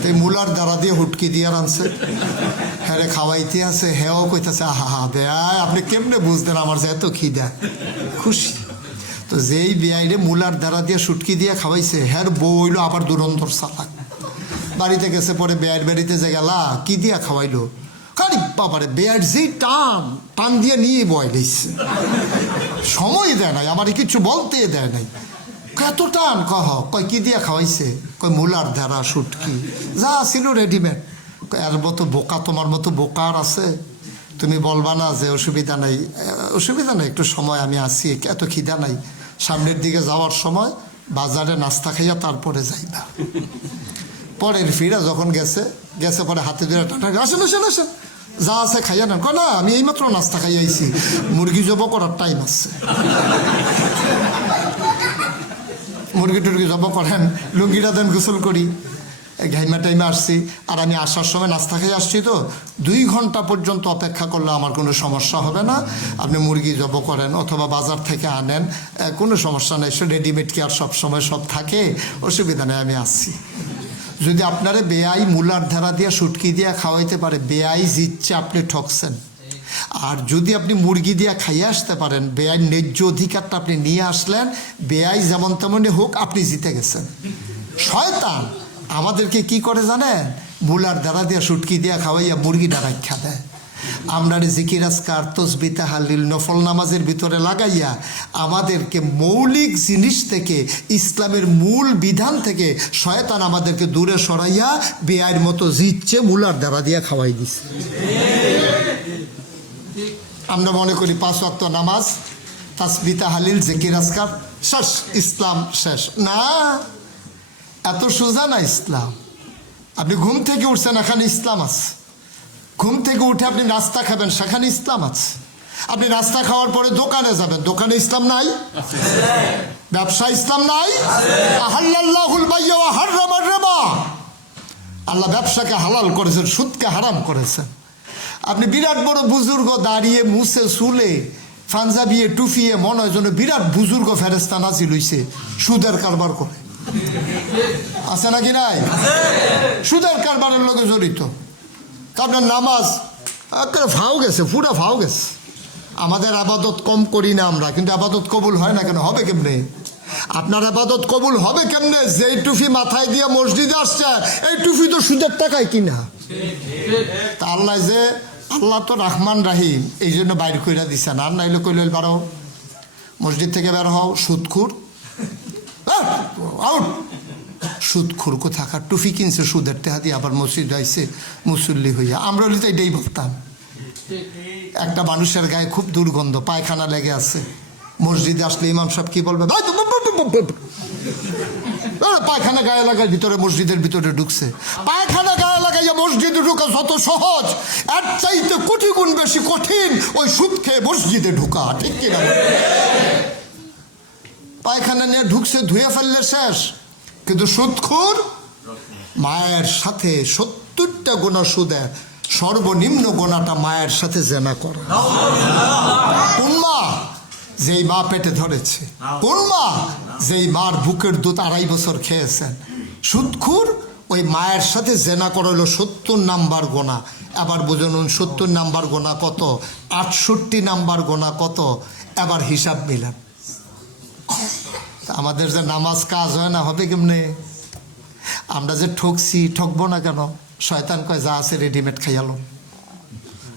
তাই মূলার দ্বারা দিয়ে হুটকি দিয়ে আনছে, হ্যাঁ খাওয়াইতে আছে, হ্যাঁ কইতেছে আহা হা বেয়াই আপনি কেমনে বুঝতেন আমার যে এত খিদা, খুশি। তো যেই বেয়াইরে মূলার দ্বারা দিয়ে সুটকি দিয়ে খাওয়াইছে, হ্যার বউ হইলো আবার দুরন্তর চালাক। বাড়িতে গেছে, পরে বেয়ার বাড়িতে যে গেলা কি দিয়া খাওয়াইলো, আরে বাবারে বেয়ার যেই টান টান দিয়ে নিয়ে বয় দিচ্ছে, সময় দেয় নাই, আমার কিছু বলতে দেয় নাই, এত টান কয় কি দিয়া খাওয়াইছে, কয় মূলার ধারা সুটকি যা ছিল রেডিমেড। এর মতো বোকা তোমার মতো বোকার আছে, তুমি বলবা না যে অসুবিধা নাই, অসুবিধা নেই, একটু সময় আমি আসি, এত খিদা নাই, সামনের দিকে যাওয়ার সময় বাজারে নাস্তা খাইয়া তারপরে যাইবা। পরের ফিরা যখন গেছে পরে হাতে ধরে টাটা, আসেন আসেন আসেন যা আছে খাইয়া নেন। কয় না আমি এইমাত্র নাস্তা খাইয়া আইছি, মুরগি জবাই করার টাইম আছে। মুরগি টুরগি জবাই করেন, লুঙ্গিটা দেন, গোসল করি, ঘাইমা টাইমে আসছি। আর আমি আসার সময় নাস্তা খেয়ে আসছি, তো 2 ঘন্টা পর্যন্ত অপেক্ষা করলে আমার কোনো সমস্যা হবে না, আপনি মুরগি জবাই করেন অথবা বাজার থেকে আনেন, কোনো সমস্যা নেই, সে রেডিমেড কি আর সবসময় সব থাকে, অসুবিধা নেই, আমি আসছি। যদি আপনারে বেয়াই মূলার ধারা দিয়া সুটকি দিয়া খাওয়াইতে পারে, বেয়াই জিতছে, আপনি ঠকছেন। আর যদি আপনি মুরগি দিয়া খাইয়ে আসতে পারেন, বেয়াই ন্যায্য অধিকারটা আপনি নিয়ে আসলেন, বেয়াই যেমন তেমনই হোক আপনি জিতে গেছেন। শয়তান আমাদেরকে কি করে জানেন, মূলার দ্বারা দিয়া সুটকি দিয়া খাওয়াইয়া মুরগিটা রাখা দেয়। আমরা জিকির আজকার তসবিহ তাহলিল নফল নামাজের ভিতরে লাগাইয়া আমাদেরকে মৌলিক জিনিস থেকে, ইসলামের মূল বিধান থেকে শয়তান আমাদেরকে দূরে সরাইয়া বেয়াইয়ের মতো জিতছে, মূলার দ্বারা দিয়া খাওয়াই দিচ্ছে। আমরা মনে করি 5 ওয়াক্ত নামাজ, তাসবিহ তাহলিল জিকির আজকার শেষ, ইসলাম শেষ। না, এত সোজা না ইসলাম। আপনি ঘুম থেকে উঠছেন, এখানে ইসলাম আছে। ঘুম থেকে উঠে আপনি নাস্তা খাবেন, সেখানে ইসলাম আছে। আপনি নাস্তা খাওয়ার পরে দোকানে যাবেন, দোকানে ইসলাম নাই? ব্যবসা ইসলাম নাই? আহাল্লাল্লাহুল বাইয়া ওয়া হাররামার রিবা, আল্লাহ ব্যবসাকে হালাল করেছেন, সুদকে হারাম করেছেন। আপনি বিরাট বড় বুজুর্গ, দাঁড়িয়ে মুছে চুলে পাঞ্জাবিয়ে টুফিয়ে মনে হয় যেন বিরাট বুজুর্গ ফেরেস্তা নাজিল হইছে, সুদের কারবার করে, আছে নাকি নাই? সুদের কারবারের লোকে জড়িত। তা আপনার নামাজ ফাও গেছে, পুরা ফাও গেছে। আমাদের আবাদত কম করি না আমরা, কিন্তু আবাদত কবুল হয় না কেন? হবে কেমনে? আপনার আবাদত কবুল হবে কেমনে? যেই টুফি মাথায় দিয়ে মসজিদে আসছে, এই টুফি তো সুদের টাকায় কিনা। তা আল্লাহ যে, আল্লাহ তো রহমান রাহিম, এই জন্য বাইর কইরা দিচ্ছেন। আর নাইলে কইলে পারো মসজিদ থেকে বের হও, সুদখুর আউট। সুদখুর কোথাকার, টুফি কিনছে সুদের টাকা দিয়ে, আবার মসজিদ আইছে মুসল্লি হইয়া। আমরা তো এটাই বলতাম। একটা মানুষের গায়ে খুব দুর্গন্ধ, পায়খানা লেগে আছে, মসজিদে আসলে ইমাম সাহেব কি বলবে, পায়খানা গায়ে লাগায় ভিতরে, মসজিদের ভিতরে ঢুকছে। পায়খানা গায়ে লাগাইয়া মসজিদে ঢুকা যত সহজ, এর চাইতে কোটি গুণ বেশি কঠিন ওই সুদ খেয়ে মসজিদে ঢুকা, ঠিক কিনা? পায়খানা নিয়ে ঢুকছে, ধুয়ে ফেললে শেষ। কিন্তু সুদখোর মায়ের সাথে 70টা গুণা সুদে, সর্বনিম্ন গোনাটা মায়ের সাথে জেনা করা। কোন মা? যেই মা পেটে ধরেছে। কোন মা? যেই মার বুকের দুধ 2.5 বছর খেয়েছেন। সুদখোর ওই মায়ের সাথে জেনা করা হলো 70 নাম্বার গোনা। আবার বুঝুন 70 নাম্বার গোনা কত, 68 নাম্বার গোনা কত, এবার হিসাব মিলান। আমাদের যে নামাজ কাজ হয় না, হবে কেমনে? আমরা যে ঠকছি, ঠকবো না কেন? শয়তান কয় যা আছে রেডিমেড খাইয়ালো,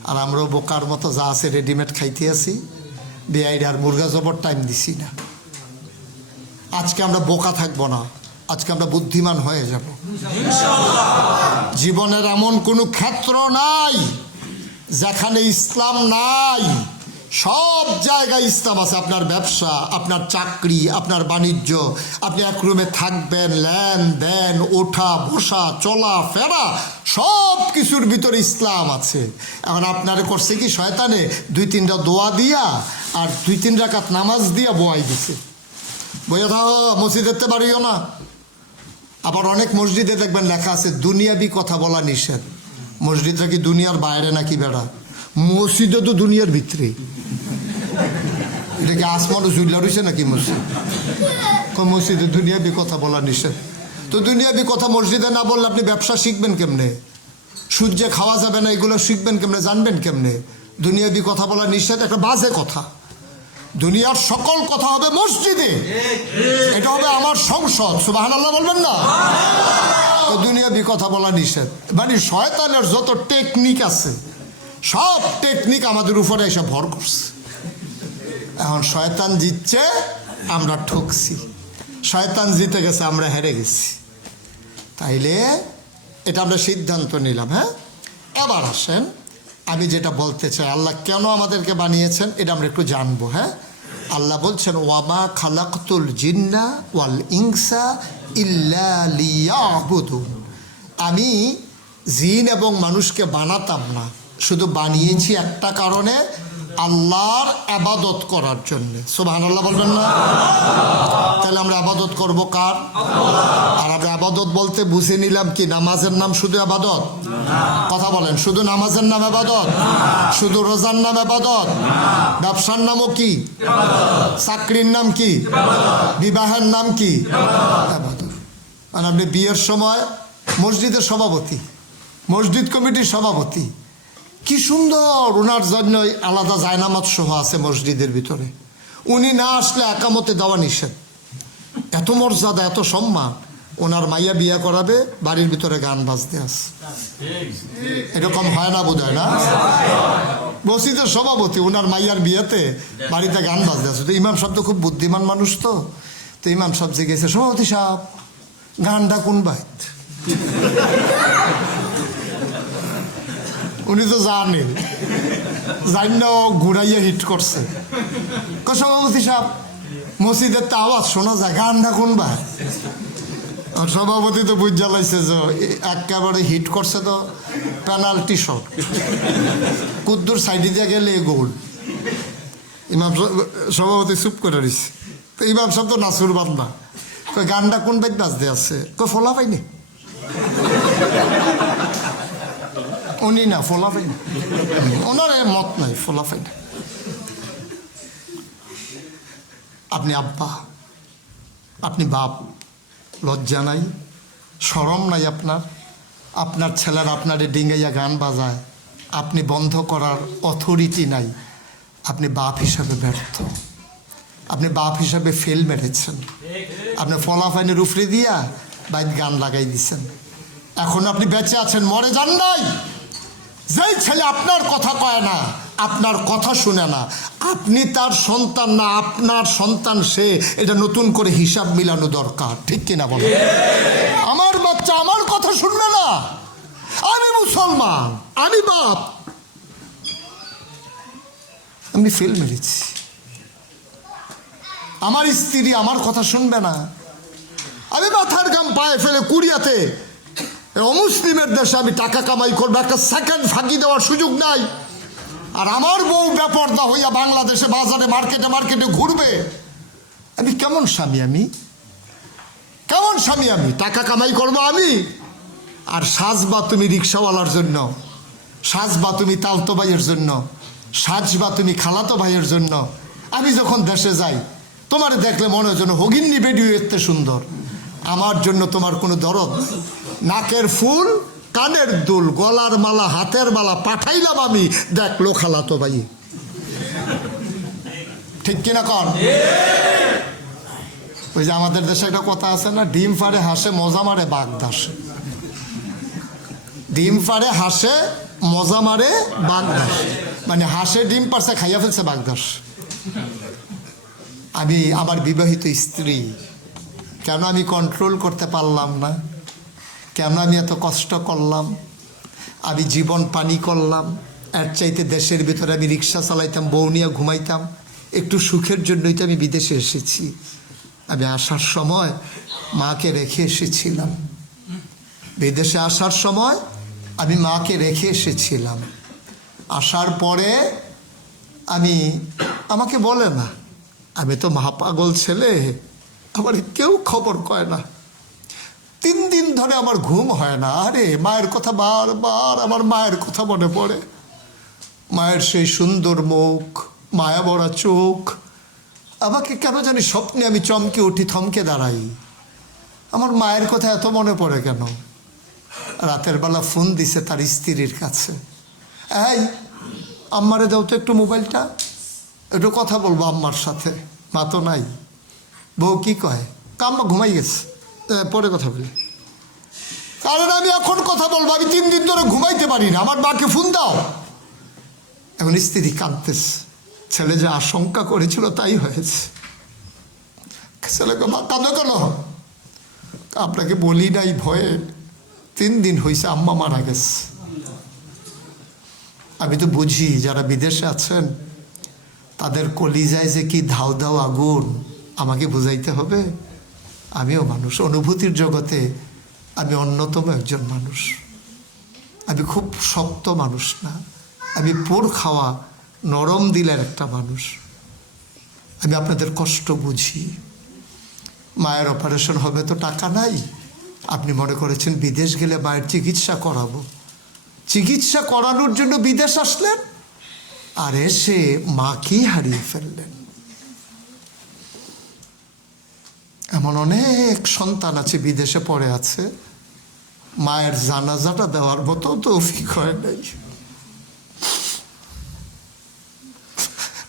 আর আমরাও বোকার মতো যা আছে রেডিমেড খাইতে আছি, বেআইন আর মুরগা জবর টাইম দিছি না। আজকে আমরা বোকা থাকবো না, আজকে আমরা বুদ্ধিমান হয়ে যাব। জীবনের এমন কোনো ক্ষেত্র নাই যেখানে ইসলাম নাই। সব জায়গায় ইসলাম আছে। আপনার ব্যবসা, আপনার চাকরি, আপনার বাণিজ্য, আপনি এক রুমে থাকবেন, লেনদেন, ওঠা বসা, চলা ফেরা, সব কিছুর ভিতরে ইসলাম আছে। এখন আপনারে করছে কি শয়তানে 2-3টা দোয়া দিয়া আর 2-3 রাকাত নামাজ দিয়া বয়াই দিছে। বইয়া থাকো, মসজিদেতে বাড়িও না। আবার অনেক মসজিদে দেখবেন লেখা আছে দুনিয়াবি কথা বলা নিষেধ। মসজিদটা কি দুনিয়ার বাইরে নাকি বেড়া? মসজিদে তো দুনিয়ার ভিতরে। এটা কি আসমানও জুল্লা রয়েছে নাকি মসজিদ? মসজিদে দুনিয়াবি কথা বলা নিষেধ। তো দুনিয়াবি কথা মসজিদে না বললে আপনি ব্যবসা শিখবেন কেমনে? সূর্যে খাওয়া যাবে না এগুলো শিখবেন কেমনে, জানবেন কেমনে? দুনিয়াবি কথা বলা নিষেধ, একটা বাজে কথা। দুনিয়ার সকল কথা হবে মসজিদে, এটা হবে আমার সংসদ। সুবহানাল্লাহ বলবেন না? তো দুনিয়াবি কথা বলা নিষেধ। মানে শয়তানের যত টেকনিক আছে সব টেকনিক আমাদের উপরে এসে ভর করছে। এখন শয়তান জিতছে, আমরা ঠকছি। শয়তান জিতে গেছে, আমরা হেরে গেছি। তাইলে এটা আমরা সিদ্ধান্ত নিলাম। হ্যাঁ, এবার আসেন আমি যেটা বলতে চাই, আল্লাহ কেন আমাদেরকে বানিয়েছেন এটা আমরা একটু জানবো। হ্যাঁ, আল্লাহ বলছেন ওয়ামা খালাকতুল জিন্না ওয়াল ইনসা ইল্লা লিয়াবুদুন। আমি জিন এবং মানুষকে বানাতাম না, শুধু বানিয়েছি একটা কারণে, আল্লাহর আবাদত করার জন্য। সুবহানাল্লাহ বলবেন না? তাহলে আমরা আবাদত করবো কার? আর আমরা আবাদত বলতে বুঝে নিলাম কি নামাজের নাম শুধু আবাদত? কথা বলেন, শুধু নামাজের নাম আবাদত? শুধু রোজার নাম আবাদত? ব্যবসার নামও কি? চাকরির নাম কি? বিবাহের নাম কি? আবাদত। আর আপনি বিয়ের সময় মসজিদের সভাপতি, মসজিদ কমিটির সভাপতি, কি সুন্দর, ওনার জন্য আলাদা জায়নামাজ সহ আছে মসজিদের ভিতরে। উনি না আসলে একামতে দেওয়া নিষেধ। এত মর্যাদা, এত সম্মান। ওনার মাইয়া বিয়া করাবে, বাড়ির ভিতরে গান বাজতে আছে। এরকম হয় না বোধ হয় না? মসজিদের সভাপতি, ওনার মাইয়ার বিয়েতে বাড়িতে গান বাজতে আছে। তো ইমাম সাহেব তো খুব বুদ্ধিমান মানুষ, তো ইমাম সাহেব যে গেছে, সভাপতি সাহেব গানটা কোন বাইত? উনি তো জানেন, জানিও ঘুরাইয়া হিট করছে। সভাপতি সাহেব মসজিদের তো আওয়াজ শোনা যায়, গানটা কোন ভাই? সভাপতি তো বুঝ জ্বালাইছে যে একেবারে হিট করছে, তো পেনাল্টি শট, কুদ্দুর সাইডে দিয়ে গেলে গোল। ইমাম সভাপতি চুপ করে রয়েছে। তো ইমাম সাহেব তো নাসুর বান্দা, গানটা কোন বাইত বাজতে আছে? ফলা পাইনি উনি না, ফলা পাইনি, ওনার মত নাই, ফলা পাইনি। আপনি আব্বা, আপনি বাপ, লজ্জা নাই, শরম নাই আপনার? আপনার ছেলেরা আপনারে ডিঙ্গাইয়া গান বাজায়, আপনি বন্ধ করার অথরিটি নাই। আপনি বাপ হিসাবে ব্যর্থ, আপনি বাপ হিসাবে ফেল মেরেছেন। আপনি ফলাফাইনের উফরে দিয়া বাইক গান লাগাই দিচ্ছেন। এখন আপনি বেঁচে আছেন, মরে যান নাই। যেই ছেলে আপনার কথা কয় না, আপনার কথা শুনে না, আপনি তার সন্তান না, আপনার সন্তান সে, এটা নতুন করে হিসাব মিলানো দরকার। ঠিক কিনা বলো? আমার বাচ্চা আমার কথা শুনবে না, আমি মুসলমান, আমি বাপ, আমি ফেল মেরেছি। আমার স্ত্রী আমার কথা শুনবে না, আমি মাথার গাম পায়ে ফেলে কুড়িয়াতে অমুসলিমের দেশে আমি টাকা কামাই করবো, একটা সেকেন্ড ফাঁকি দেওয়ার সুযোগ নাই। আর আমার বউ বেপর্দা হইয়া বাংলাদেশে বাজারে মার্কেটে মার্কেটে ঘুরবে। আমি কেমন স্বামী? আমি কেমন স্বামী? আমি টাকা কামাই করবো আমি, আর সাজবা তুমি রিক্সাওয়ালার জন্য, সাজবা তুমি তালতো ভাইয়ের জন্য, সাজবা তুমি খালাতো ভাইয়ের জন্য। আমি যখন দেশে যাই তোমার দেখলে মনে হয় যেন হগিন্নি বেডিও এতে সুন্দর। আমার জন্য তোমার কোনো দরদ নাই। নাকের ফুল, কানের দুল, গলার মালা, হাতের মালা পাঠাইলাম আমি, দেখলো খালাতো ভাই। ঠিক কিনা কন? ওই যে আমাদের দেশে একটা কথা আছে না, ডিম ফাড়ে হাসে মজা মারে বাগদাস। ডিম ফাড়ে হাসে মজা মারে বাগদাস, মানে হাসে ডিম পারছে, খাইয়া ফেলছে বাগদাস। আমি আমার বিবাহিত স্ত্রী, কেন আমি কন্ট্রোল করতে পারলাম না? কেন আমি এত কষ্ট করলাম? আমি জীবন পানি করলাম। এর চাইতে দেশের ভিতরে আমি রিক্সা চালাইতাম, বউ নিয়ে ঘুমাইতাম। একটু সুখের জন্যই তো আমি বিদেশে এসেছি। আমি আসার সময় মাকে রেখে এসেছিলাম, বিদেশে আসার সময় আমি মাকে রেখে এসেছিলাম। আসার পরে আমাকে বলে না, আমি তো মহাপাগল ছেলে, আমার কেউ খবর কয় না। 3 দিন ধরে আমার ঘুম হয় না। আরে মায়ের কথা বারবার আমার মায়ের কথা মনে পড়ে। মায়ের সেই সুন্দর মুখ, মায়া ভরা চোখ। আমাকে কেন জানি স্বপ্নে আমি চমকে উঠি, থমকে দাঁড়াই। আমার মায়ের কথা এত মনে পড়ে কেন? রাতের বেলা ফোন দিছে তার স্ত্রীর কাছে, এই আম্মারে দাও তো একটু মোবাইলটা, একটু কথা বলবো আম্মার সাথে। মা তো নাই। বউ কি কয়, আম্মা ঘুমাই গেছে, পরে কথা বলি। কারণ আমি এখন কথা বলবো, আমি 3 দিন ধরে ঘুমাইতে পারি না, আমার মাকে ফোন দাও। এখন স্ত্রী কাঁদতেছে। ছেলে যে আশঙ্কা করেছিল তাই হয়েছে। ছেলেকে মা কাঁদো কেন? আপনাকে বলি নাই ভয়ে, 3 দিন হয়েছে আম্মা মারা গেছে। আমি তো বুঝি যারা বিদেশে আছেন তাদের কলিজায় যে কি ধাও ধাও আগুন, আমাকে বুঝাইতে হবে? আমিও মানুষ, অনুভূতির জগতে আমি অন্যতম একজন মানুষ। আমি খুব শক্ত মানুষ না, আমি পোড় খাওয়া নরম দিলের একটা মানুষ। আমি আপনাদের কষ্ট বুঝি। মায়ের অপারেশন হবে তো টাকা নাই। আপনি মনে করেছেন বিদেশ গেলে মায়ের চিকিৎসা করাবো। চিকিৎসা করানোর জন্য বিদেশ আসলেন, আর এসে মাকেই হারিয়ে ফেললেন। এমন অনেক সন্তান আছে বিদেশে পড়ে আছে, মায়ের জানাজাটা দেওয়ার মতো তৌফিক হয় নাই।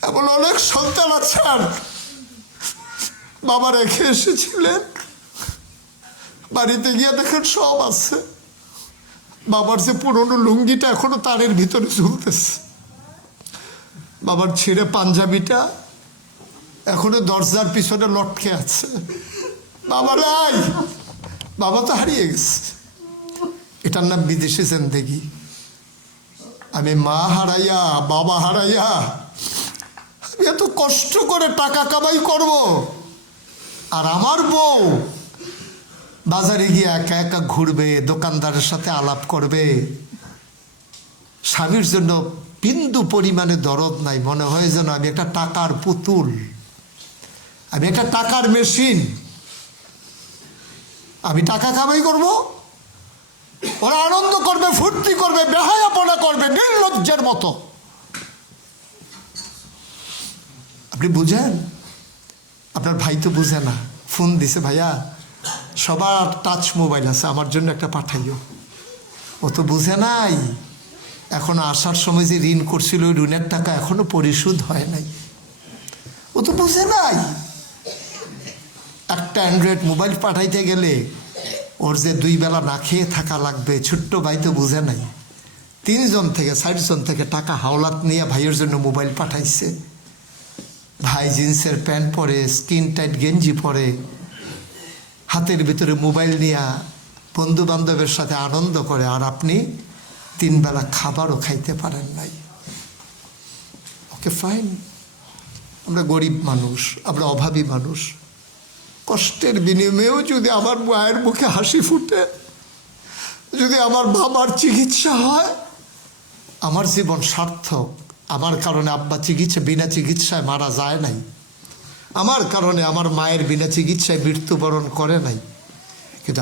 এমন অনেক সন্তান আছেন বাবা রেখে এসেছিলেন, বাড়িতে গিয়ে দেখেন সব আছে, বাবার যে পুরনো লুঙ্গিটা এখনো তারের ভিতরে ঝুলতেছে, বাবার ছিঁড়ে পাঞ্জাবিটা এখনো দরজার পিছনে লটকে আছে। বাবারাই, বাবা তো হারিয়ে গেছে। এটার নাম বিদেশি জিন্দেগি। আমি মা হারাইয়া, বাবা হারাইয়া, আমি এত কষ্ট করে টাকা কামাই করব, আর আমার বউ বাজারে গিয়ে একা একা ঘুরবে, দোকানদারের সাথে আলাপ করবে। স্বামীর জন্য বিন্দু পরিমাণে দরদ নাই, মনে হয় যেন আমি একটা টাকার পুতুল, আমি একটা টাকার মেশিন। আমি টাকা কামাই করব, ওরা আনন্দ করবে, ফুর্তি করবে, বেহায়াপনা করবে নির্লজ্জের মতো। আপনি বুঝেন? আপনার ভাই তো বুঝে না। ফোন দিছে, ভাইয়া সবার টাচ মোবাইল আছে, আমার জন্য একটা পাঠাইও। ও তো বুঝে নাই, এখন আসার সময় যে ঋণ করছিল ওই ঋণের টাকা এখনো পরিশোধ হয় নাই। ও তো বুঝে নাই একটা অ্যান্ড্রয়েড মোবাইল পাঠাইতে গেলে ওর যে 2 বেলা না খেয়ে থাকা লাগবে। ছোট্ট ভাই তো বুঝে নাই। 3 জন থেকে 4 জন থেকে টাকা হাওলাত নিয়ে ভাইয়ের জন্য মোবাইল পাঠাইছে। ভাই জিন্সের প্যান্ট পরে, স্কিন টাইট গেঞ্জি পরে, হাতের ভিতরে মোবাইল নিয়ে বন্ধু বান্ধবের সাথে আনন্দ করে, আর আপনি 3 বেলা খাবারও খাইতে পারেন নাই। ওকে ফাইন, আমরা গরিব মানুষ, আমরা অভাবী মানুষ। কষ্টের বিনিময়েও যদি আমার মায়ের মুখে হাসি ফুটে, যদি আমার বাবার চিকিৎসা হয়, আমার জীবন সার্থক। আমার কারণে আব্বা বিনা চিকিৎসায় মারা যায় নাই, আমার কারণে আমার মায়ের বিনা চিকিৎসায় মৃত্যুবরণ করে নাই। কিন্তু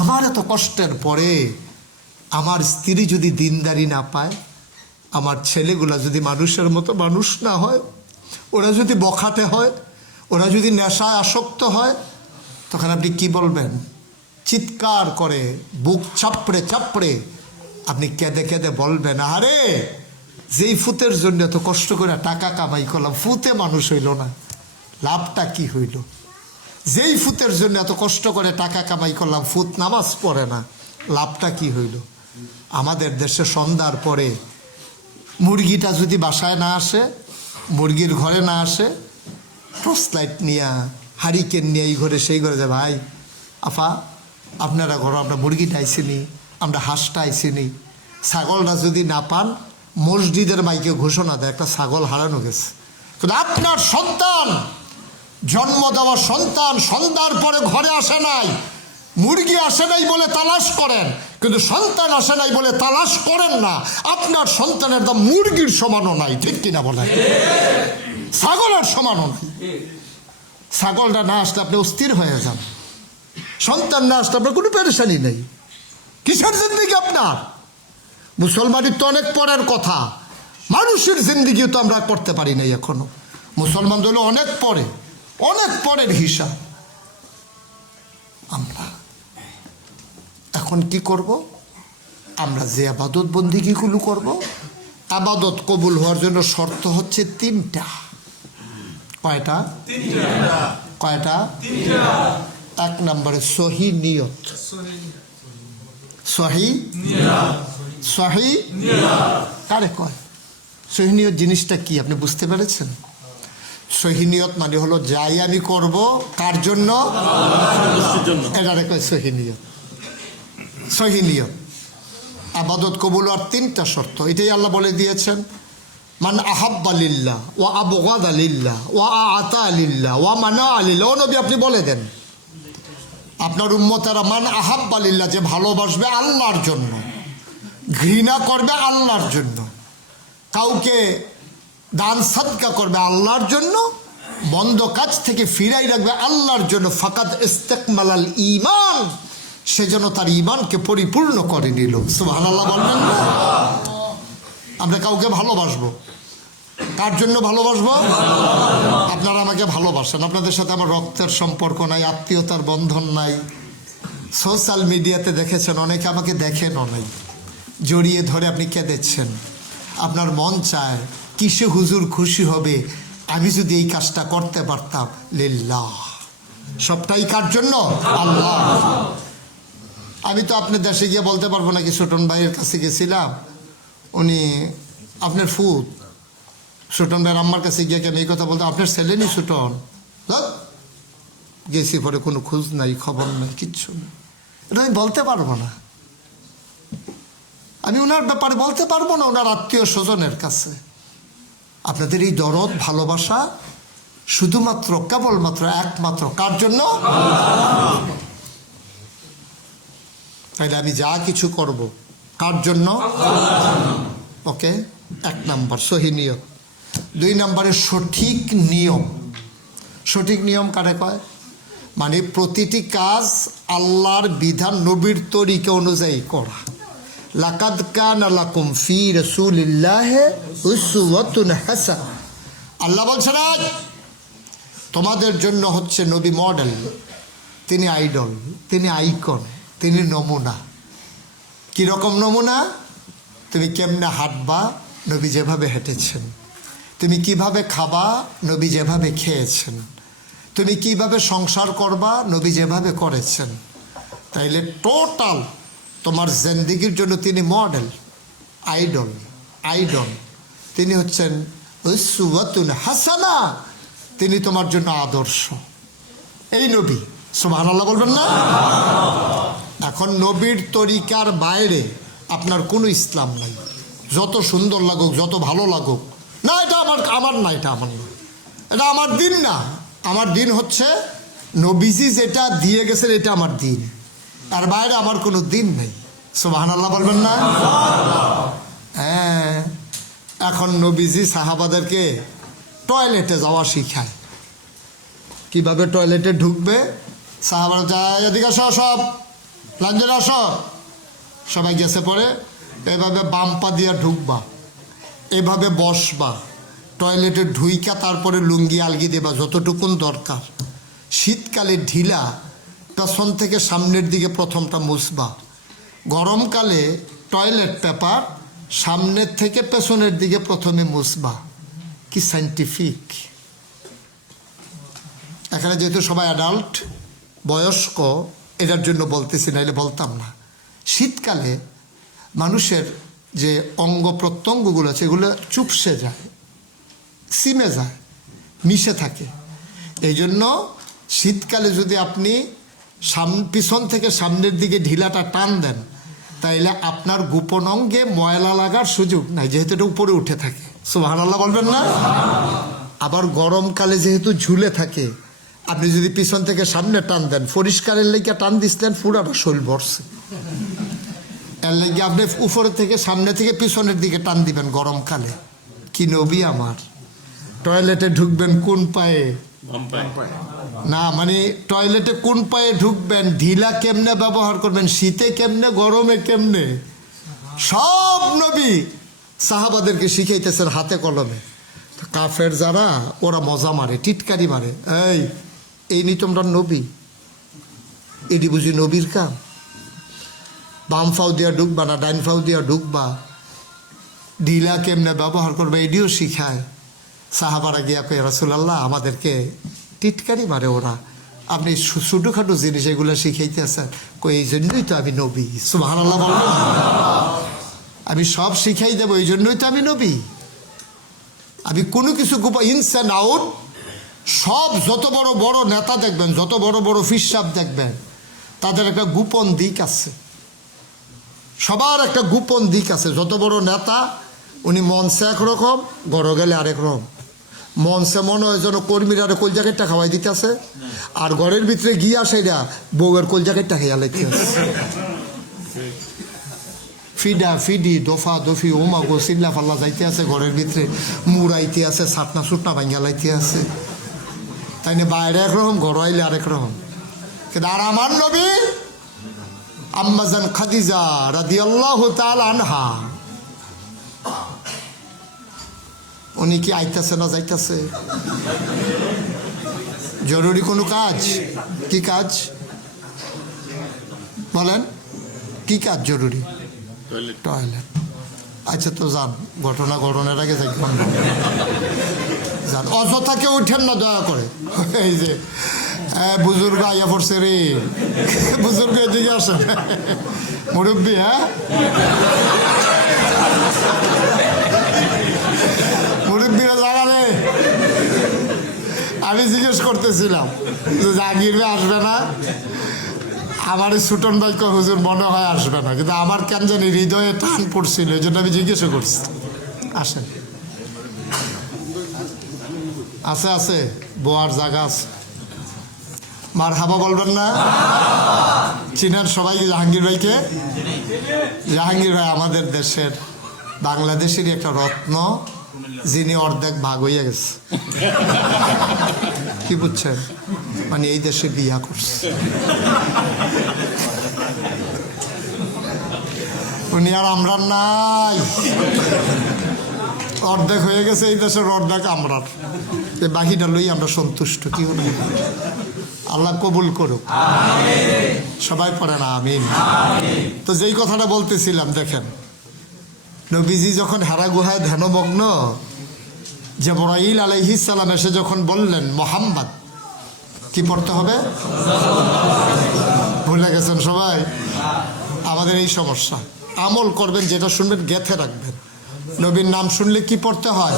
আমার এত কষ্টের পরে আমার স্ত্রী যদি দিনদারি না পায়, আমার ছেলেগুলা যদি মানুষের মতো মানুষ না হয়, ওরা যদি বখাটে হয়, ওরা যদি নেশায় আসক্ত হয়, তখন আপনি কি বলবেন? চিৎকার করে বুক চাপড়ে চাপড়ে আপনি কেঁদে কেঁদে বলবেন, আরে যেই ফুতের জন্য এত কষ্ট করে টাকা কামাই করলাম, ফুতে মানুষ হইল না, লাভটা কি হইল? যেই ফুতের জন্য এত কষ্ট করে টাকা কামাই করলাম, ফুত নামাজ পড়ে না, লাভটা কি হইল? আমাদের দেশে সন্ধ্যার পরে মুরগিটা যদি বাসায় না আসে, মুরগির ঘরে না আসে, টর্চ লাইট নিয়ে, হারিকেন নিয়ে এই ঘরে সেই ঘরে যায়, ভাই আফা আপনারা ঘর, আমরা মুরগিটা আইসিনি, আমরা হাঁসটা আইসিনি। ছাগলটা যদি না পান, মসজিদের মাইকে ঘোষণা দেয় একটা ছাগল হারানো গেছে। কিন্তু আপনার সন্তান, জন্ম দেওয়া সন্তান সন্ধ্যার পরে ঘরে আসে নাই, মুরগি আসে নাই বলে তালাশ করেন, কিন্তু সন্তান আসে নাই বলে তালাশ করেন না। আপনার সন্তানের দাম মুরগির সমানও নাই, ঠিক কিনা বলেন? ছাগলের সমানও নাই। ছাগলটা না আসলে আপনি অস্থির হয়ে যান, সন্তান না আসলে আপনার কোনো পেরেশানি নেই। কিসের জিন্দিগি আপনার? মুসলমানের তো অনেক পরের কথা, মানুষের জিন্দিগিও তো আমরা করতে পারি নাই এখনো। মুসলমান হলো অনেক পরে, অনেক পরের হিসাব। আমরা এখন কি করব? আমরা যে আবাদত বন্দিগিগুলো করব, আবাদত কবুল হওয়ার জন্য শর্ত হচ্ছে 3টা। কয়টা? কয়টা? 1 নম্বরে সহি নিয়ত। সহি সহি কারে কয়? সহি নিয়ত জিনিসটা কি আপনি বুঝতে পেরেছেন? সহি নিয়ত মানে হলো যাই আমি করব কার জন্য, এটারে কয় সহি নিয়ত। সহি নিয়ত। আবাদত কবুল আর 3টা শর্ত, এটাই আল্লাহ বলে দিয়েছেন। মান আহাব্বা লিল্লাহ ওয়া আবগাদা লিল্লাহ ওয়া আতা লিল্লাহ ওয়া মানা লিল্লাহ। ও নবী আপনি বলে দেন আপনার উম্মতেরা মান আহাব্বা লিল্লাহ, যে ভালোবাসবে আল্লাহর জন্য, ঘৃণা করবে আল্লাহর জন্য, কাউকে দান সাদকা করবে আল্লাহর জন্য, বন্ধ কাজ থেকে ফিরাই রাখবে আল্লাহর জন্য, ফাকাদ ইস্তাকমালাল ঈমান, সে যেন তার ঈমানকে পরিপূর্ণ করে নিল। সুবহানাল্লাহ বলবেন না? আমরা কাউকে ভালোবাসবো, কার জন্য ভালোবাসবো? আপনারা আমাকে ভালোবাসেন, আপনাদের সাথে আমার রক্তের সম্পর্ক নাই, আত্মীয়তার বন্ধন নাই। সোশ্যাল মিডিয়াতে দেখেছেন অনেকে আমাকে দেখেনও নাই, জড়িয়ে ধরে আপনি কেঁদেছেন। আপনার মন চায় কিসে হুজুর খুশি হবে আমি যদি এই কাজটা করতে পারতাম। লিল্লাহ, সবটাই কার জন্য? আল্লাহ। আমি তো আপনার দেশে গিয়ে বলতে পারবো নাকি ছোটন ভাইয়ের কাছে গেছিলাম, উনি আপনার ফুত ছোটন ভাইয়ের আম্মার কাছে গিয়ে কেন এই কথা বলতে, আপনার ছেলে নি ছোটন, গেছি পরে কোনো খোঁজ নাই, খবর নাই, কিচ্ছু না। এটা আমি বলতে পারবো না, আমি ওনার ব্যাপারে বলতে পারবো না, ওনার আত্মীয় স্বজনের কাছে। আপনাদের এই দরদ ভালোবাসা শুধুমাত্র কেবলমাত্র একমাত্র কার জন্য? তাইলে আমি যা কিছু করব কার জন্য? ওকে, 1 নম্বর সহি নিয়ম। 2 নম্বরে সঠিক নিয়ম। সঠিক নিয়ম কারে কয়? মানে প্রতিটি কাজ আল্লাহর বিধান নবীর তরিকা অনুযায়ী করা। লাকাদ কানা লাকুম ফি রাসূলিল্লাহি উসওয়াতুন হাসানাহ। আল্লাহ বলছেন তোমাদের জন্য হচ্ছে নবী মডেল, তিনি আইডল, তিনি আইকন, তিনি নমুনা। কীরকম নমুনা? তুমি কেমনে হাঁটবা, নবী যেভাবে হেঁটেছেন। তুমি কিভাবে খাবা, নবী যেভাবে খেয়েছেন। তুমি কিভাবে সংসার করবা, নবী যেভাবে করেছেন। তাইলে টোটাল তোমার জিন্দেগির জন্য তিনি মডেল, আইডল, আইডল। তিনি হচ্ছেন উসওয়াতুন হাসানাহ, তিনি তোমার জন্য আদর্শ। এই নবী, সুবহানাল্লাহ বলবেন না? এখন নবীর তরিকার বাইরে আপনার কোনো ইসলাম নাই। যত সুন্দর লাগুক, যত ভালো লাগুক, না এটা আমার না, এটা আমার না, এটা আমার দিন না। আমার দিন হচ্ছে নবীজি যেটা দিয়ে গেছেন, এটা আমার দিন। তার বাইরে আমার কোনো দিন নেই। সুবহানাল্লাহ বলবেন না? হ্যাঁ, এখন নবীজি সাহাবাদেরকে টয়লেটে যাওয়া শিখায়। কিভাবে টয়লেটে ঢুকবে? সাহাবারা যায়, এদিকে আসো, সব লাঞ্জের আসো, সবাই গেছে পরে এভাবে বাম পা দিয়া ঢুকবা, এভাবে বসবা, টয়লেটে ঢুইকা তারপরে লুঙ্গি আলগি দেবা যতটুকুন দরকার। শীতকালে ঢিলা, পেছন থেকে সামনের দিকে প্রথমটা মুছবা। গরমকালে টয়লেট পেপার সামনের থেকে পেছনের দিকে প্রথমে মুছবা। কি সাইন্টিফিক! এখানে যেহেতু সবাই অ্যাডাল্ট, বয়স্ক, এটার জন্য বলতেছি, নাইলে বলতাম না। শীতকালে মানুষের যে অঙ্গ প্রত্যঙ্গগুলো আছে এগুলো চুপসে যায়, সিমে যায়, মিশে থাকে। এই জন্য শীতকালে যদি আপনি পিছন থেকে সামনের দিকে ঢিলাটা টান দেন, তাইলে আপনার গোপন অঙ্গে ময়লা লাগার সুযোগ নাই, যেহেতু এটা উপরে উঠে থাকে। সুবহানাল্লাহ বলবেন না? আবার গরমকালে যেহেতু ঝুলে থাকে, আপনি যদি পিছন থেকে সামনে টান দেন, পরিষ্কারের লেগে টান দিচ্ছেন, পুরাটা শৈল ভরছে। এর লেগে আপনি উপরে থেকে সামনে থেকে পিছনের দিকে টান দিবেন গরমকালে। কি নবী আমার! টয়লেটে ঢুকবেন কোন পায়ে? না, মানে টয়লেটে কোন পায়ে ঢুকবেন, ঢিলা কেমনে ব্যবহার করবেন, শীতে কেমনে, গরমে কেমনে, সব নবী সাহাবাদেরকে শিখাইতেছেন হাতে কলমে। কাফের যারা, ওরা মজা মারে, টিটকারি মারে, এই নি তোমরা নবী, এটি বুঝি নবীর কাম? বাম ফাউ দিয়া ঢুকবা না ডাইন ফাউ দিয়া ঢুকবা, ঢিলা কেমনে ব্যবহার করবে এটিও শিখায়। সাহাবারা গিয়া কয়ে রাসূলুল্লাহ আমাদেরকে টিটকারি মারে ওরা, আপনি ছোটোখাটো জিনিস এগুলো শিখাইতেছেন। কই এই জন্যই তো আমি নবী। সুবহানাল্লাহ বলবেন? আমি সব শিখাই দেবো, এই জন্যই তো আমি নবী। আমি কোনো কিছু ইনস অ্যান্ড আউট সব, যত বড় বড় নেতা দেখবেন, যত বড় বড় ফিরসাব দেখবেন, তাদের একটা গোপন দিক আছে, সবার একটা গোপন দিক আছে। যত বড় নেতা, উনি মঞ্চে একরকম, গড় গেলে আরেক রকম। মঞ্চে মনে হয় যেন কর্মীরা কোল জ্যাকেটটা খাওয়াই দিতেছে, আর ঘরের ভিতরে গিয়া সেটা বউয়ের কোল জ্যাকেটটা খাইয়া লাইতেছে। ফিডা ফিডি দফা দফি ওমা গো চিল্লা ফাল্লা যাইতে আছে, ঘরের ভিতরে মুড়াইতে আছে, ছাটনা সুটনা ভাঙ্গা লাইতে আছে। তাই না? বাইরে একরকম, ঘর আইলে আরেক রকম। কিন্তু আর আমার নবী আম্মাজান খাদিজা রাদিয়াল্লাহু তাআলা আনহা, উনি কি আইতাছে না যাইতাছে? জরুরি কোনো কাজ? কি কাজ বলেন? কি কাজ জরুরি? টয়লেট। আচ্ছা তো যান, ঘটনার আগে যাই যান, অযথা কেউ উঠেন না দয়া করে। এই যে বুজুর্গ আইয়া পড়ছে রে, বুজুর্গ এদিকে আসেন, মুরব্বী। হ্যাঁ, মুরব্বীরা জাগালে। আমি জিজ্ঞেস করতেছিলাম যে জাহাঙ্গীর ভাই আসবে না? আমার ছুটন ভাই কয় হুজুর মনে হয় আসবে না, কিন্তু আমার কেন জানি হৃদয়ে টান পড়ছিল, এই জন্য আমি জিজ্ঞেসও করছি। আসেন, আছে আছে, বোয়ার জায়গা আছে। মার হাবা বলবেন না? চিনেন সবাই জাহাঙ্গীর ভাইকে? জাহাঙ্গীর ভাই আমাদের দেশের, বাংলাদেশেরই একটা রত্ন, যিনি অর্ধেক ভাগ হইয়া গেছে। কি বুঝছেন? মানে এই দেশে বিয়া করছে উনি, আর আমরা নাই। অর্ধেক হয়ে গেছে এই দেশের, অর্ধেক আমরার। বাকিটা লই আমরা সন্তুষ্ট। কি হল? আল্লাহ কবুল করুক। সবাই পড়ে না আমিন। তো যেই কথাটা বলতেছিলাম, দেখেন নবীজি যখন হেরা গুহায় ধ্যানমগ্ন, জিবরাইল আলাইহিস সালাম এসে যখন বললেন মুহাম্মদ কি পড়তে হবে, ভুলে গেছেন সবাই? আমাদের এই সমস্যা। আমল করবেন, যেটা শুনবেন গেথে রাখবেন। নবীর নাম শুনলে কি পড়তে হয়?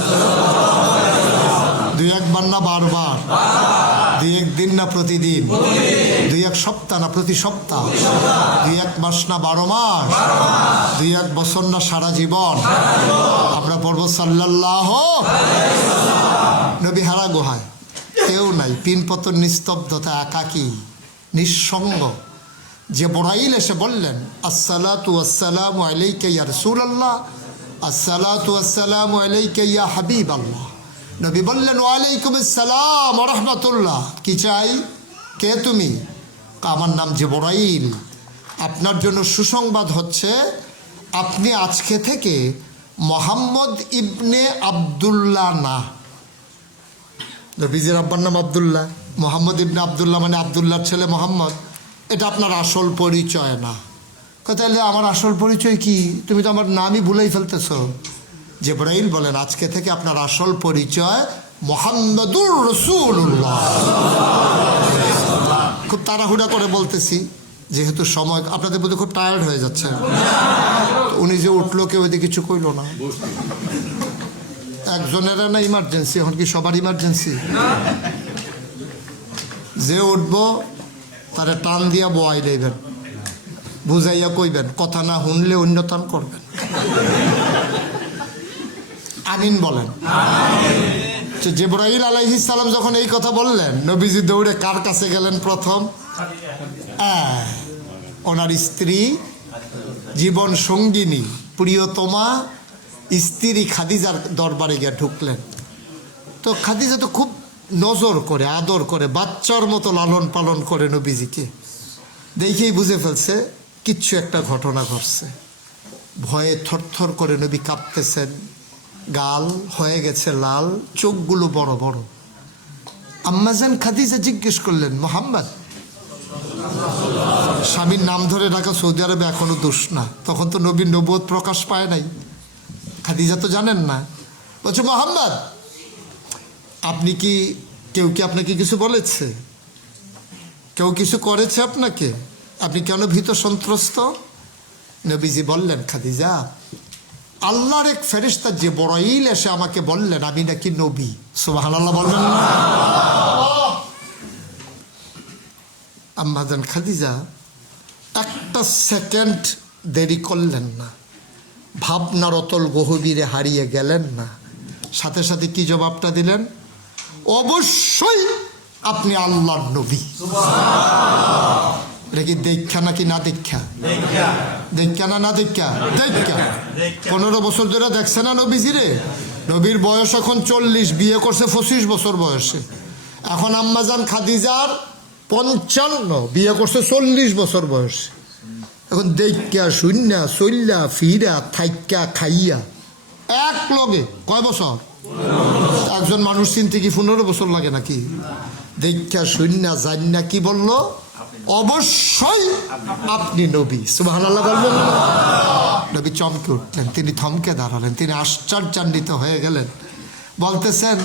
2-1 বার না 12 বার? 2-1 দিন না প্রতিদিন? 2-1 সপ্তাহ না প্রতি সপ্তাহ? 2-1 মাস না 12 মাস? 2-1 বছর না সারা জীবন? আমরা পড়ব সাল্লাল্লাহু। নবী হারা গুহায়, কেউ নাই, পিনপতন, নিস্তব্ধতা, একাকী, নিঃসঙ্গ। জিবরাইল এসে বললেন আসসালাতু ওয়াসসালামু আলাইকা ইয়া রাসূলুল্লাহ, আসসালাতু ওয়াসসালামু আলাইকা ইয়া হাবিবাল্লাহ। নবী বললেন ওয়ালাইকুম আসসালাম ওয়া রাহমাতুল্লাহ। কি চাই? কে তুমি? আমার নাম জিবরাইল। আপনার জন্য সুসংবাদ হচ্ছে, আপনি আজকে থেকে মোহাম্মদ ইবনে আব্দুল্লাহ না। নবীজির আব্বার নাম আব্দুল্লাহ, মোহাম্মদ ইবনে আব্দুল্লাহ মানে আব্দুল্লাহর ছেলে মোহাম্মদ। এটা আপনার আসল পরিচয় না। তাহলে আমার আসল পরিচয় কি? তুমি তো আমার নামই ভুলেই ফেলতেছ। জিবরাইল বলেন আজকে থেকে আপনার আসল পরিচয় মুহাম্মাদুর রাসূলুল্লাহ। খুব তাড়াহুড়া করে বলতেছি, যেহেতু সময়, আপনাদের বোধহয় খুব টায়ার্ড হয়ে যাচ্ছে। উনি যে উঠলো, কেউ এদিকে কিছু কইল না। একজনের না ইমার্জেন্সি, এখন কি সবার ইমার্জেন্সি? যে উঠবো তারে টান দিয়া বয়াই দেবেন, বুঝাইয়া কইবেন, কথা না শুনলে অন্যতান করবেন। আমিন বলেন। জিবরাইল আলাইহিস সালাম যখন এই কথা বললেন, নবীজি দৌড়ে কার কাছে গেলেন প্রথম? ওনার স্ত্রী, জীবন সঙ্গিনী, প্রিয়তমা স্ত্রী খাদিজার দরবারে গিয়ে ঢুকলেন। তো খাদিজা তো খুব নজর করে, আদর করে, বাচ্চার মতো লালন পালন করে নবীজিকে। দেখেই বুঝে ফেলছে কিচ্ছু একটা ঘটনা ঘটছে। ভয়ে থরথর করে নবী কাঁপতেছেন, গাল হয়ে গেছে লাল, চোখগুলো বড় বড়। আম্মাজান খাদিজা জিজ্ঞেস করলেন, মোহাম্মদ, স্বামীর নাম ধরে ডাকা সৌদি আরবে এখনো দোষ না, তখন তো নবীর নবুয়ত প্রকাশ পায় নাই, খাদিজা তো জানেন না। বলছে, মোহাম্মদ, আপনি কি, কেউ কি আপনাকে কিছু বলেছে? কেউ কিছু করেছে আপনাকে? আপনি কেন ভীত সন্ত্রস্ত? নবীজি বললেন, খাদিজা, আল্লাহর এক ফেরেশতা জিবরাইল এসে আমাকে বললেন আমি নাকি নবী। সুবহানাল্লাহ বলবেন না? আম্মাজান খাদিজা একটা সেকেন্ড দেরি করলেন না, ভাবনার অতল গহীরে হারিয়ে গেলেন না, সাথে সাথে কি জবাবটা দিলেন? অবশ্যই আপনি আল্লাহর নবী। এটা কি দেখা নাকি না দেখা? দেখা না না দেখা? দেখা। 15 বছর ধরে দেখছে না নবীজিরে। নবীর বয়স এখন 40, বিয়ে করছে 25 বছর বয়সে। এখন আম্মাজান খাদিজার 55, বিয়ে করছে 40 বছর বয়সে। এখন দেখা শূন্যা চল্যা ফিরা থাইকা খাইয়া এক লগে কয় বছর? একজন মানুষ চিনতে কি 15 বছর লাগে নাকি? দেখা শূন্যা জান্না কি বললো? অবশ্যই আপনি নবী। সুবহানাল্লাহ বলবেন না? নবী চমকে উঠলেন, তিনি থমকে দাঁড়ালেন, তিনি আশ্চর্যান্বিত হয়ে গেলেন। বলতেছেন,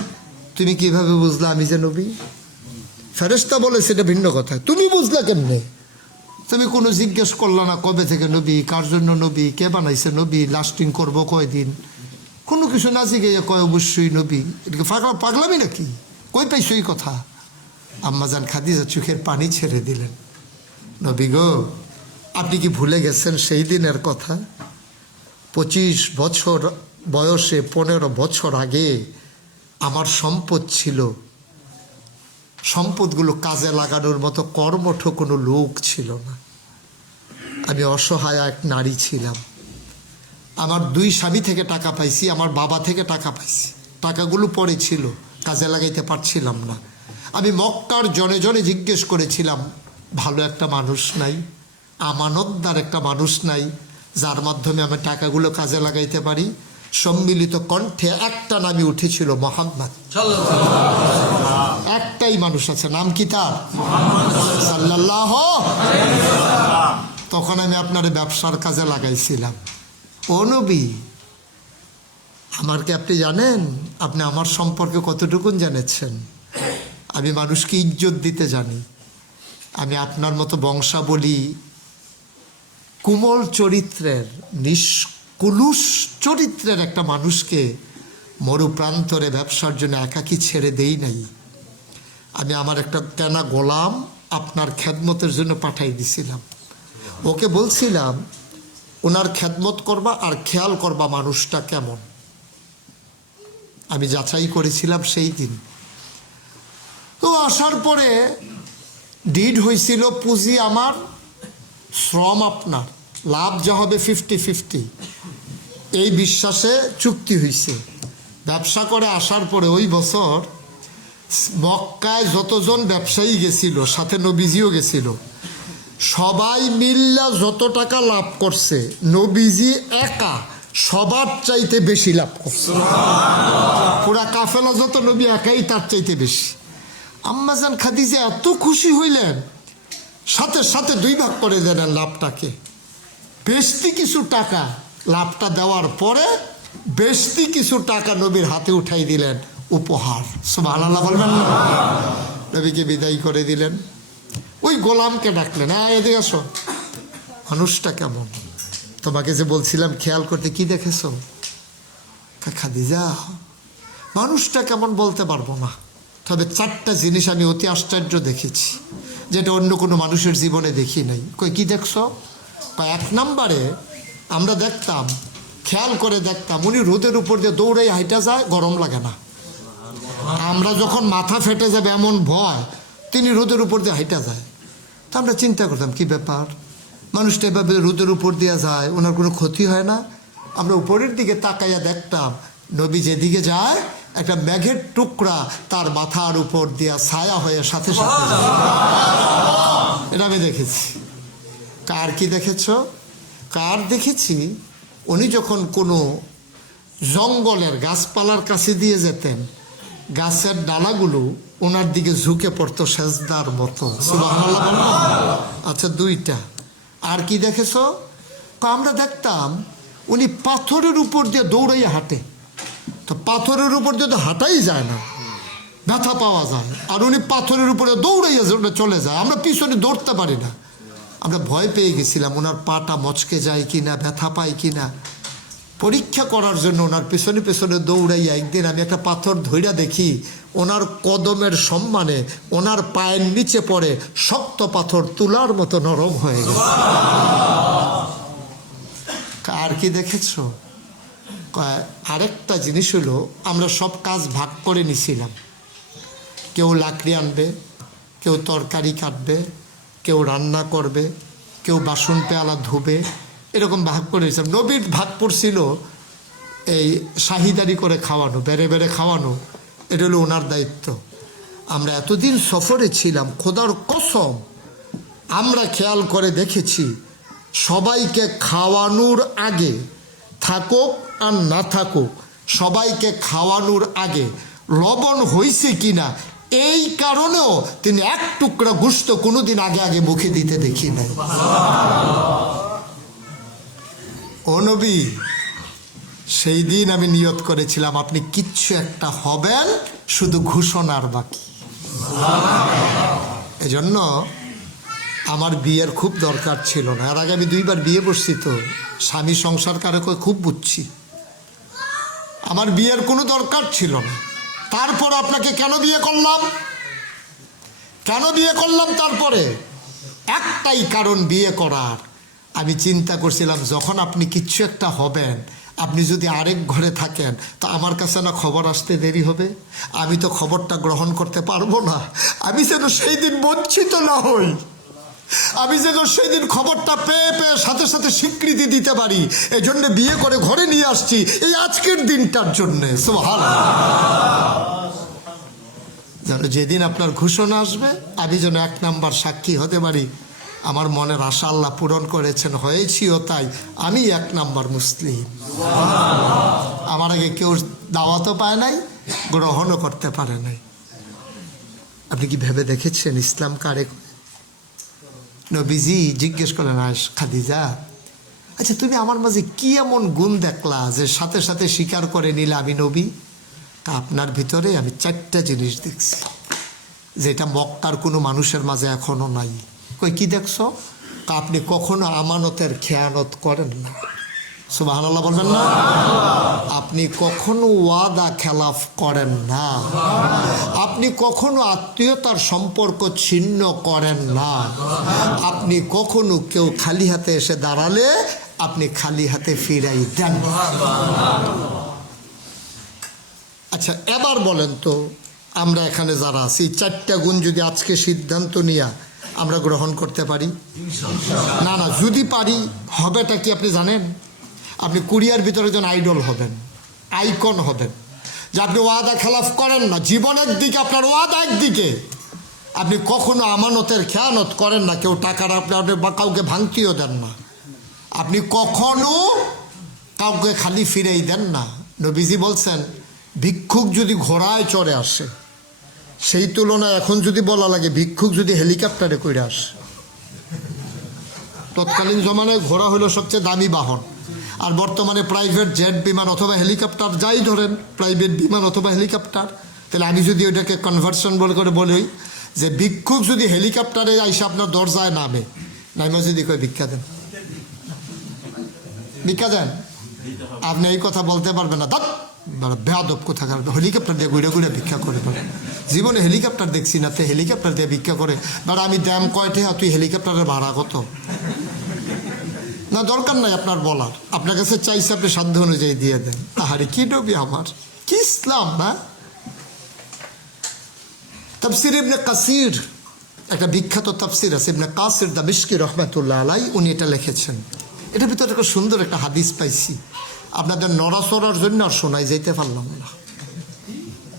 তুমি কিভাবে বুঝলা আমি যে নবী? ফেরেশতা বলে সেটা ভিন্ন কথা, তুমি বুঝলা কেমনে? তুমি কোনো জিজ্ঞেস করলা না কবে থেকে নবী, কার জন্য নবী, কে বানাইছে নবী, লাস্টিং করবো কয়দিন, কোনো কিছু না জিজ্ঞেস কয় অবশ্যই নবী। এটাকে পাগলামি নাকি? কই পাইছো এই কথা? আম্মাজান খাদিজা চোখের পানি ছেড়ে দিলেন। নবী গো, আপনি কি ভুলে গেছেন সেই দিনের কথা? 25 বছর বয়সে 15 বছর আগে আমার সম্পদ ছিল, সম্পদগুলো কাজে লাগানোর মতো কর্মঠ কোনো লোক ছিল না। আমি অসহায় এক নারী ছিলাম। আমার 2 স্বামী থেকে টাকা পাইছি, আমার বাবা থেকে টাকা পাইছি, টাকাগুলো পরে ছিল, কাজে লাগাইতে পারছিলাম না। আমি মক্কার জনে জনে জিজ্ঞেস করেছিলাম, ভালো একটা মানুষ নাই, আমানতদার একটা মানুষ নাই, যার মাধ্যমে আমি টাকাগুলো কাজে লাগাইতে পারি? সম্মিলিত কণ্ঠে একটা নামই উঠেছিল, মুহাম্মদ। একটাই মানুষ আছে, নাম কি তার? সাল্লাল্লাহু। তখন আমি আপনার ব্যবসার কাজে লাগাইছিলাম। ও নবী, আমার কি আপনি জানেন আপনি আমার সম্পর্কে কতটুকুন জেনেছেন? আমি মানুষকে ইজ্জত দিতে জানি। আমি আপনার মতো বংশাবলী কোমল চরিত্রের, নিষ্কুলুষ চরিত্রের একটা মানুষকে মরুপ্রান্তরে ব্যবসার জন্য একাকী ছেড়ে দেই নাই। আমি আমার একটা কেনা গোলাম আপনার খেদমতের জন্য পাঠাই দিছিলাম। ওকে বলছিলাম ওনার খেদমত করবা আর খেয়াল করবা মানুষটা কেমন। আমি যাচাই করেছিলাম সেই দিন। তো আসার পরে ডিড হয়েছিল, পুঁজি আমার, শ্রম আপনার, লাভ যা হবে 50-50, এই বিশ্বাসে চুক্তি হয়েছে। ব্যবসা করে আসার পরে ওই বছর মক্কায় যতজন ব্যবসায়ী গেছিল, সাথে নবীজিও গেছিল, সবাই মিল্লা যত টাকা লাভ করছে, নবীজি একা সবার চাইতে বেশি লাভ করছে। পুরা কাফেলা যত, নবী একাই তার চাইতে বেশি। আম্মাজান খাদিজা এত খুশি হইলেন, সাথে সাথে 2 ভাগ করে দিলেন লাভটাকে। বেশি কিছু টাকা লাভটা দেওয়ার পরে বেশি কিছু টাকা নবীর হাতে উঠাই দিলেন উপহার। সুবহানাল্লাহ বলবেন না? নবীকে বিদায় করে দিলেন। ওই গোলামকে ডাকলেন, হ্যাঁ এদিকে আসো, মানুষটা কেমন? তোমাকে যে বলছিলাম খেয়াল করতে, কি দেখেছো? খাদিজা, মানুষটা কেমন বলতে পারবো না, তবে 4টা জিনিস আমি অতি আশ্চর্য দেখেছি, যেটা অন্য কোনো মানুষের জীবনে দেখি নাই। কই কি দেখছো? 1 নম্বরে আমরা দেখতাম, খেয়াল করে দেখতাম, উনি রোদের উপর দিয়ে দৌড়াই হাইটা যায়, গরম লাগে না। আমরা যখন মাথা ফেটে যাবে এমন ভয়, তিনি রোদের উপর দিয়ে হাইটা যায়। তা আমরা চিন্তা করতাম কি ব্যাপার, মানুষটা এভাবে রোদের উপর দিয়ে যায়, ওনার কোনো ক্ষতি হয় না? আমরা উপরের দিকে তাকাইয়া দেখতাম, নবী যেদিকে যায় একটা মেঘের টুকরা তার মাথার উপর দিয়া ছায়া হয়ে সাথে সাথে যায়। এটা আমি দেখেছি। কার কি দেখেছ? কার দেখেছি, উনি যখন কোনো জঙ্গলের গাছপালার কাছে দিয়ে যেতেন, গাছের ডালাগুলো ওনার দিকে ঝুঁকে পড়তো সেজদার মতো। সুবহানাল্লাহ বলো। আচ্ছা, দুইটা। আর কি দেখেছ? আমরা দেখতাম উনি পাথরের উপর দিয়ে দৌড়াইয়া হাঁটে। তো পাথরের উপর দিয়ে তো হাঁটাই যায় না, ব্যথা পাওয়া যায়। আর উনি পাথরের উপরে দৌড়াইয়া চলে যায়, আমরা পিছনে দৌড়তে পারি না। আমরা ভয় পেয়ে গেছিলাম ওনার পাটা মচকে যায় কিনা, ব্যথা পায় কিনা। পরীক্ষা করার জন্য ওনার পেছনে পেছনে দৌড়াইয়া একদিন আমি একটা পাথর ধইরা দেখি ওনার কদমের সম্মানে ওনার পায়ের নিচে পড়ে শক্ত পাথর তুলার মতো নরম হয়ে গেছে। আর কি দেখেছ? আরেকটা জিনিস হলো, আমরা সব কাজ ভাগ করে নিছিলাম। কেউ লাকড়ি আনবে, কেউ তরকারি কাটবে, কেউ রান্না করবে, কেউ বাসন পেয়ালা ধুবে, এরকম ভাগ করে নিয়েছিলাম। নবীর ভাগ পড়ছিল এই শাহিদারি করে খাওয়ানো, বেড়ে বেড়ে খাওয়ানো, এটা হলো ওনার দায়িত্ব। আমরা এতদিন সফরে ছিলাম, খোদার কসম আমরা খেয়াল করে দেখেছি সবাইকে খাওয়ানোর আগে, থাকুক আর না থাকুক, সবাইকে খাওয়ানোর আগে লবণ হয়েছে কিনা এই কারণেও তিনি এক টুকরা গোশত কোনোদিন আগে আগে মুখে দিতে দেখি নাই। ও নবী, সেই দিন আমি নিয়ত করেছিলাম আপনি কিচ্ছু একটা হবেন, শুধু ঘোষণার বাকি। এজন্য আমার বিয়ের খুব দরকার ছিল না। আর আগে আমি 2বার বিয়ে বসছি, তো স্বামী সংসার কারকে খুব বুঝছি। আমার বিয়ের কোনো দরকার ছিল না, তারপর আপনাকে কেন বিয়ে করলাম? কেন বিয়ে করলাম? তারপরে একটাই কারণ বিয়ে করার, আমি চিন্তা করছিলাম যখন আপনি কিচ্ছু একটা হবেন, আপনি যদি আরেক ঘরে থাকেন তো আমার কাছে না খবর আসতে দেরি হবে, আমি তো খবরটা গ্রহণ করতে পারবো না। আমি যেন সেই দিন বঞ্চিত না হই, আমি যেন সেই দিন খবরটা পেয়ে পেয়ে সাথে সাথে স্বীকৃতি দিতে পারি। এই জন্য বিয়ে করে ঘরে নিয়ে আসছি এই আজকের দিনটার জন্যে। সুবহানাল্লাহ। যেন যেদিন আপনার ঘোষণা আসবে আমি যেন 1 নাম্বার সাক্ষী হতে পারি। আমার মনের আশা আল্লাহ পূরণ করেছেন, হয়েছিও তাই। আমি 1 নাম্বার মুসলিম। আমার আগে কেউ দাওয়াতও পায় নাই, গ্রহণও করতে পারে নাই। আপনি কি ভেবে দেখেছেন ইসলাম কারে? নবীজি জিজ্ঞেস করলেন, খাদিজা, আচ্ছা তুমি আমার মাঝে কি এমন গুণ দেখলা যে সাথে সাথে স্বীকার করে নিলে আমি নবী? তা আপনার ভিতরে আমি 4টা জিনিস দেখছি যেটা মক্কার কোনো মানুষের মাঝে এখনো নাই। কই কি দেখছো? তা আপনি কখনো আমানতের খেয়ানত করেন না। সুবহানাল্লাহ বলবেন না? আপনি কখনো ওয়াদা খেলাফ করেন না, আপনি কখনো আত্মীয়তার সম্পর্ক ছিন্ন করেন না, আপনি কখনো কেউ খালি হাতে এসে দাঁড়ালে আপনি খালি হাতে ফিরাই দেন। আচ্ছা এবার বলেন তো, আমরা এখানে যারা আছি 4টা গুণ যদি আজকে সিদ্ধান্ত নিয়ে আমরা গ্রহণ করতে পারি? না না, যদি পারি হবেটা কি আপনি জানেন? আপনি কুরিয়ার ভিতরে একজন আইডল হবেন, আইকন হবেন, যে আপনি ওয়াদা খেলাফ করেন না। জীবনের দিকে আপনার ওয়াদা একদিকে, আপনি কখনো আমানতের খেয়ানত করেন না, কেউ টাকার আপনি বা কাউকে ভাঙতিও দেন না, আপনি কখনো কাউকে খালি ফিরেই দেন না। নবীজি বলছেন ভিক্ষুক যদি ঘোড়ায় চড়ে আসে, সেই তুলনায় এখন যদি বলা লাগে ভিক্ষুক যদি হেলিকপ্টারে করে আসে। তৎকালীন জমানায় ঘোড়া হলো সবচেয়ে দামি বাহন, আর বর্তমানে প্রাইভেট জেট বিমান অথবা হেলিকপ্টার, যাই ধরেন প্রাইভেট বিমান অথবা হেলিকপ্টার। তাহলে আমি যদি ওইটাকে কনভার্সন করে বলি যে ভিক্ষুক যদি হেলিকপ্টারে আইসে আপনার দরজায় নামে যদি কই ভিক্ষা দেন, ভিক্ষা দেন, আপনি এই কথা বলতে পারবেন না, বেয়াদব কোথাকার, হেলিকপ্টার দিয়ে ঘুরে ঘুরে ভিক্ষা করে। জীবনে হেলিকপ্টার দেখছি না, তো হেলিকপ্টার দিয়ে ভিক্ষা করে, বাট আমি দাম কয়টে, তুই হেলিকপ্টারের ভাড়া কত? না দরকার নাই আপনার বলার, আপনার কাছে চাইছে আপনি সাধ্য অনুযায়ী দিয়ে দেন। আহারে কি নবী আমার, কি ইসলাম না? তাফসির ইবনে কাসির, একটা বিখ্যাত তাফসির আছে, ইবনে কাসির দামিশকি রহমাতুল্লাহ আলাইহি, উনি এটা লিখেছেন। এটার ভিতরে একটা সুন্দর একটা হাদিস পাইছি, আপনাদের নড়াচড়ার জন্য আর শোনাই যাইতে পারলাম না।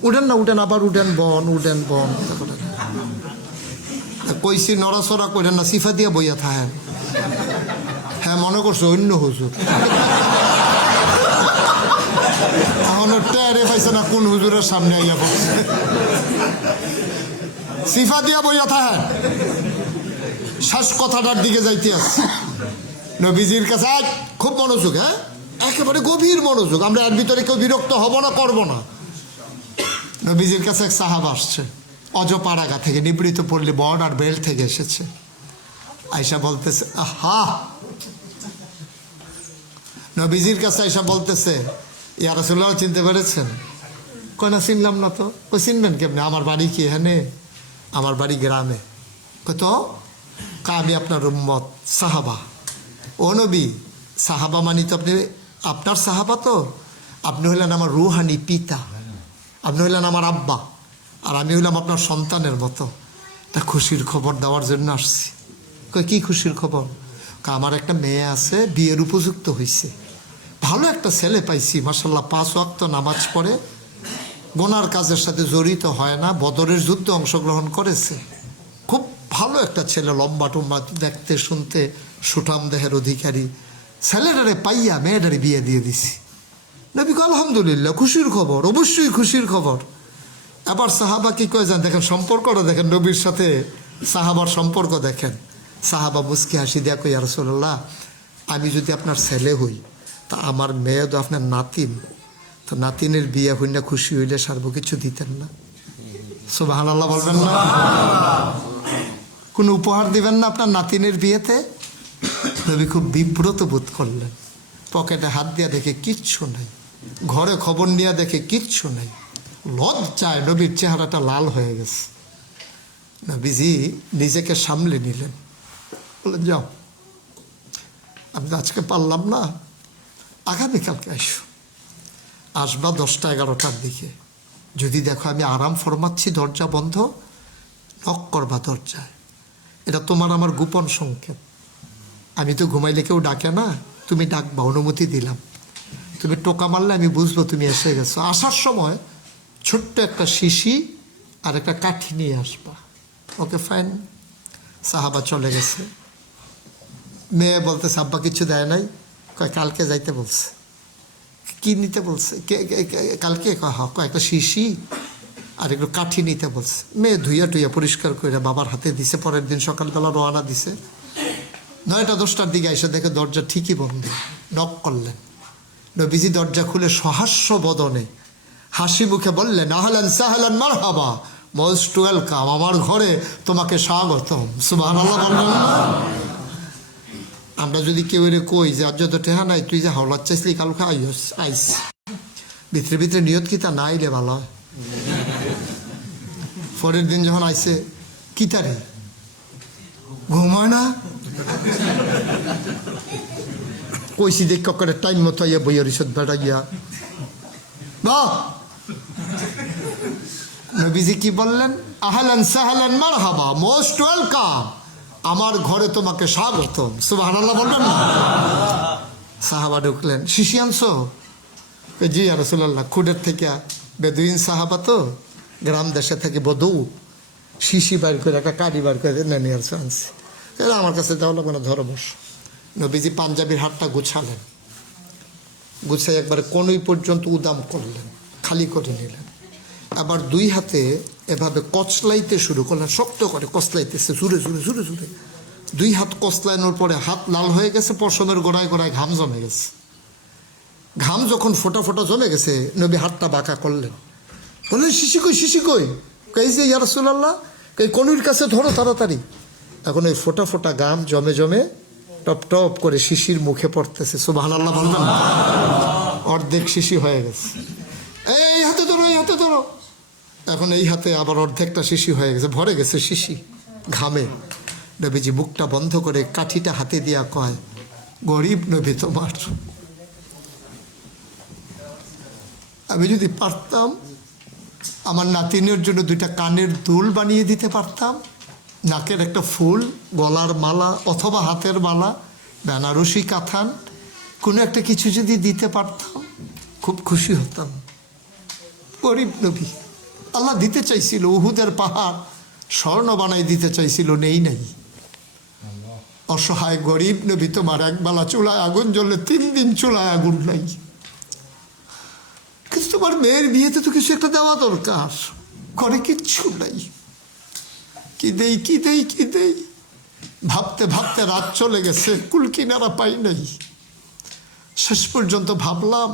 উঠেন না, উঠেন, আবার উঠেন, উঠেন বন। কইছি নড়াচড়া করেন না, সিফা দিয়ে বইয়া থাকেন। হ্যাঁ, মনে করছো অন্য হুজুর। এখনো টেরে পাইছে না কোন হুজুরের সামনে আইয়া পড়ছে। সিফা দিয়া বইয়া থাকেন। শেষ কথাটার দিকে যাইতে আসছে। নবীজির কাছে খুব মনোযোগ, হ্যাঁ, একেবারে গভীর মনোযোগ। আমরা এর ভিতরে কেউ বিরক্ত হব না, করবো না। নবীজির কাছে এক সাহাবা আসছে, অজপাড়াগা থেকে, নিবৃত পল্লী বর্ডার বেল্ট থেকে এসেছে। আয়সা বলতেছে, আহা, নবীজির কাছে আয়সা বলতেছে, ইয়া রাসূলুল্লাহ চিনতে পেরেছেন? কই না, চিনলাম না তো। কই চিনবেন কেমনে? আমার বাড়ি কি এখানে? আমার বাড়ি গ্রামে। কত? আমি আপনার উম্মত, সাহাবা। ও নবী, সাহাবা মানি তো আপনি আপনার সাহাবা, তো আপনি হইলেন আমার রুহানি পিতা, আপনি হইলেন আমার আব্বা, আর আমি হইলাম আপনার সন্তানের মতো। তা খুশির খবর দেওয়ার জন্য আসছি। কই কি খুশির খবর? আমার একটা মেয়ে আছে, বিয়ের উপযুক্ত হয়েছে, ভালো একটা ছেলে পাইছি, মাশাআল্লাহ, 5 ওয়াক্ত নামাজ পড়ে, গোনার কাজের সাথে জড়িত হয় না, বদরের যুদ্ধে অংশগ্রহণ করেছে, খুব ভালো একটা ছেলে, লম্বা টম্বা, দেখতে শুনতে সুঠাম দেহের অধিকারী। ছেলেটারে পাইয়া মেয়েটারে বিয়ে দিয়ে দিছি। নবী কয়, আলহামদুলিল্লাহ, খুশির খবর, অবশ্যই খুশির খবর। আবার সাহাবা কি কয়ে যান দেখেন, সম্পর্কটা দেখেন, নবীর সাথে সাহাবার সম্পর্ক দেখেন। সাহাবা মুস্কি হাসি দিয়া কই, ইয়া রাসূলুল্লাহ, আমি যদি আপনার ছেলে হই, তা আমার মেয়ে তো আপনার নাতিন, তো নাতিনের বিয়ে হই না, খুশি হইলে সার্ব কিছু দিতেন না? সুবহানাল্লাহ বলবেন না? কোনো উপহার দিবেন না আপনার নাতিনের বিয়েতে? নবী খুব বিব্রত বোধ করলেন। পকেটে হাত দিয়া দেখে কিচ্ছু নাই, ঘরে খবর নিয়ে দেখে কিচ্ছু নাই। লজ্জায় নবীর চেহারাটা লাল হয়ে গেছে। নবীজি নিজেকে সামলে নিলেন, বললেন, যাও, আমি তো আজকে পারলাম না, আগামীকালকে আসবা 10টা 11টার দিকে। যদি দেখো আমি আরাম ফরমাচ্ছি, দরজা বন্ধ, নক করবা দরজায়। এটা তোমার আমার গোপন সংকেত। আমি তো ঘুমাইলে কেউ ডাকে না, তুমি ডাকবা, অনুমতি দিলাম। তুমি টোকা মারলে আমি বুঝবো তুমি এসে গেছো। আসার সময় ছোট্ট একটা শিশি আর একটা কাঠি নিয়ে আসবা। ওকে, ফাইন। সাহাবা চলে গেছে। মেয়ে বলতেছে, আব্বা কিছু দেয় নাই? কয়, কালকে যাইতে বলছে। কি নিতে বলছে? কালকে? একটা শিশি আর একটু কাঠি নিতে বলছে। মেয়ে ধুইয়া টুইয়া পরিষ্কার করে বাবার হাতে দিছে। পরের দিন সকালবেলা রওনা দিছে। 9টা 10টার দিকে এসে দেখে দরজা ঠিকই বন্ধ। নক করলেন। নবীজি দরজা খুলে সহাস্য বদনে হাসি মুখে বললেন, আহলান সাহলান মারহাবা, মোস্ট ওয়েলকাম, আমার ঘরে তোমাকে স্বাগতম। সুবহানাল্লাহ বললেন না? আমরা যদি কেউ এর কই যে আজ যত টেহা নাই, তুই যে হাওলার চাইছিলি কালকে আইস, ভিতরে ভিতরে নিয়ত কি তা না আইলে ভালো হয়। পরের দিন যখন আইসে, কি তারে ঘুমায় না, কইছি দেখ করে টাইম মতো ইয়া বইয়া রিসত বেড়া গিয়া বা। নবীজি কি বললেন? আহলান সাহলান মারহাবা, মোস্ট ওয়েলকাম, আমার ঘরে তোমাকে স্বাগতম। সুবহানাল্লাহ বলবেন না? সাহাবা ঢুকলেন। শিশি আনছো? জি ইয়া রাসূলুল্লাহ, খুদের থেকে, বেদুইন সাহাবা তো, গ্রাম দেশে থেকে বধু, শিশি বার করে একটা কাঠি বার করে নিয়ে আনছে। আমার কাছে যাওয়া লাগবে না, ধরো বস। নবীজি পাঞ্জাবির হাতটা গুছালেন, গুছাই একবারে কোনই পর্যন্ত উদাম করলেন, খালি করে নিলেন। আবার 2 হাতে এভাবে কচলাইতে শুরু করলেন, শক্ত করে কচলাইতেছে, জুড়ে জুড়ে জুড়ে জুড়ে। 2 হাত কচলানোর পরে হাত লাল হয়ে গেছে, পশমের গোড়ায় গোড়ায় ঘাম জমে গেছে। ঘাম যখন ফোটা ফোটা জমে গেছে, নবী হাতটা বাঁকা করলেন, বললেন, শিশি কই, শিশি কই? কই যে ইয়া রাসূলুল্লাহ, কই কনুইর কাছে ধরো তাড়াতাড়ি। এখন ওই ফোটা ফোটা ঘাম জমে জমে টপ টপ করে শিশির মুখে পড়তেছে। সুবহানাল্লাহ বলবেন না? অর্ধেক শিশি হয়ে গেছে। এই হাতে ধরো, এই হাতে ধরো। এখন এই হাতে আবার অর্ধেকটা শিশি হয়ে গেছে, ভরে গেছে শিশি ঘামে। নবীজি মুখটা বন্ধ করে কাঠিটা হাতে দিয়া কয়, গরিব নবী তোমার, আমি যদি পারতাম আমার নাতিনের জন্য 2টা কানের দুল বানিয়ে দিতে পারতাম, নাকের একটা ফুল, গলার মালা অথবা হাতের মালা, বেনারসি কাঁথান, কোনো একটা কিছু যদি দিতে পারতাম খুব খুশি হতাম। গরিব নবী। আল্লাহ দিতে চাইছিল, উহুদের পাহাড় স্বর্ণ বানাই দিতে চাইছিল, নেই নাই। অসহায় গরিব নবী, তোমার একবেলা চুলায় আগুন জ্বললে 3 দিন চুলায় আগুন নাই। কিন্তু তোমার মেয়ের বিয়েতে তো কিছু একটা দেওয়া দরকার, ঘরে কিচ্ছু নাই। কি দেই কি দেই কি দেই, ভাবতে ভাবতে রাত চলে গেছে, কুল কিনারা পাই নাই। শেষ পর্যন্ত ভাবলাম,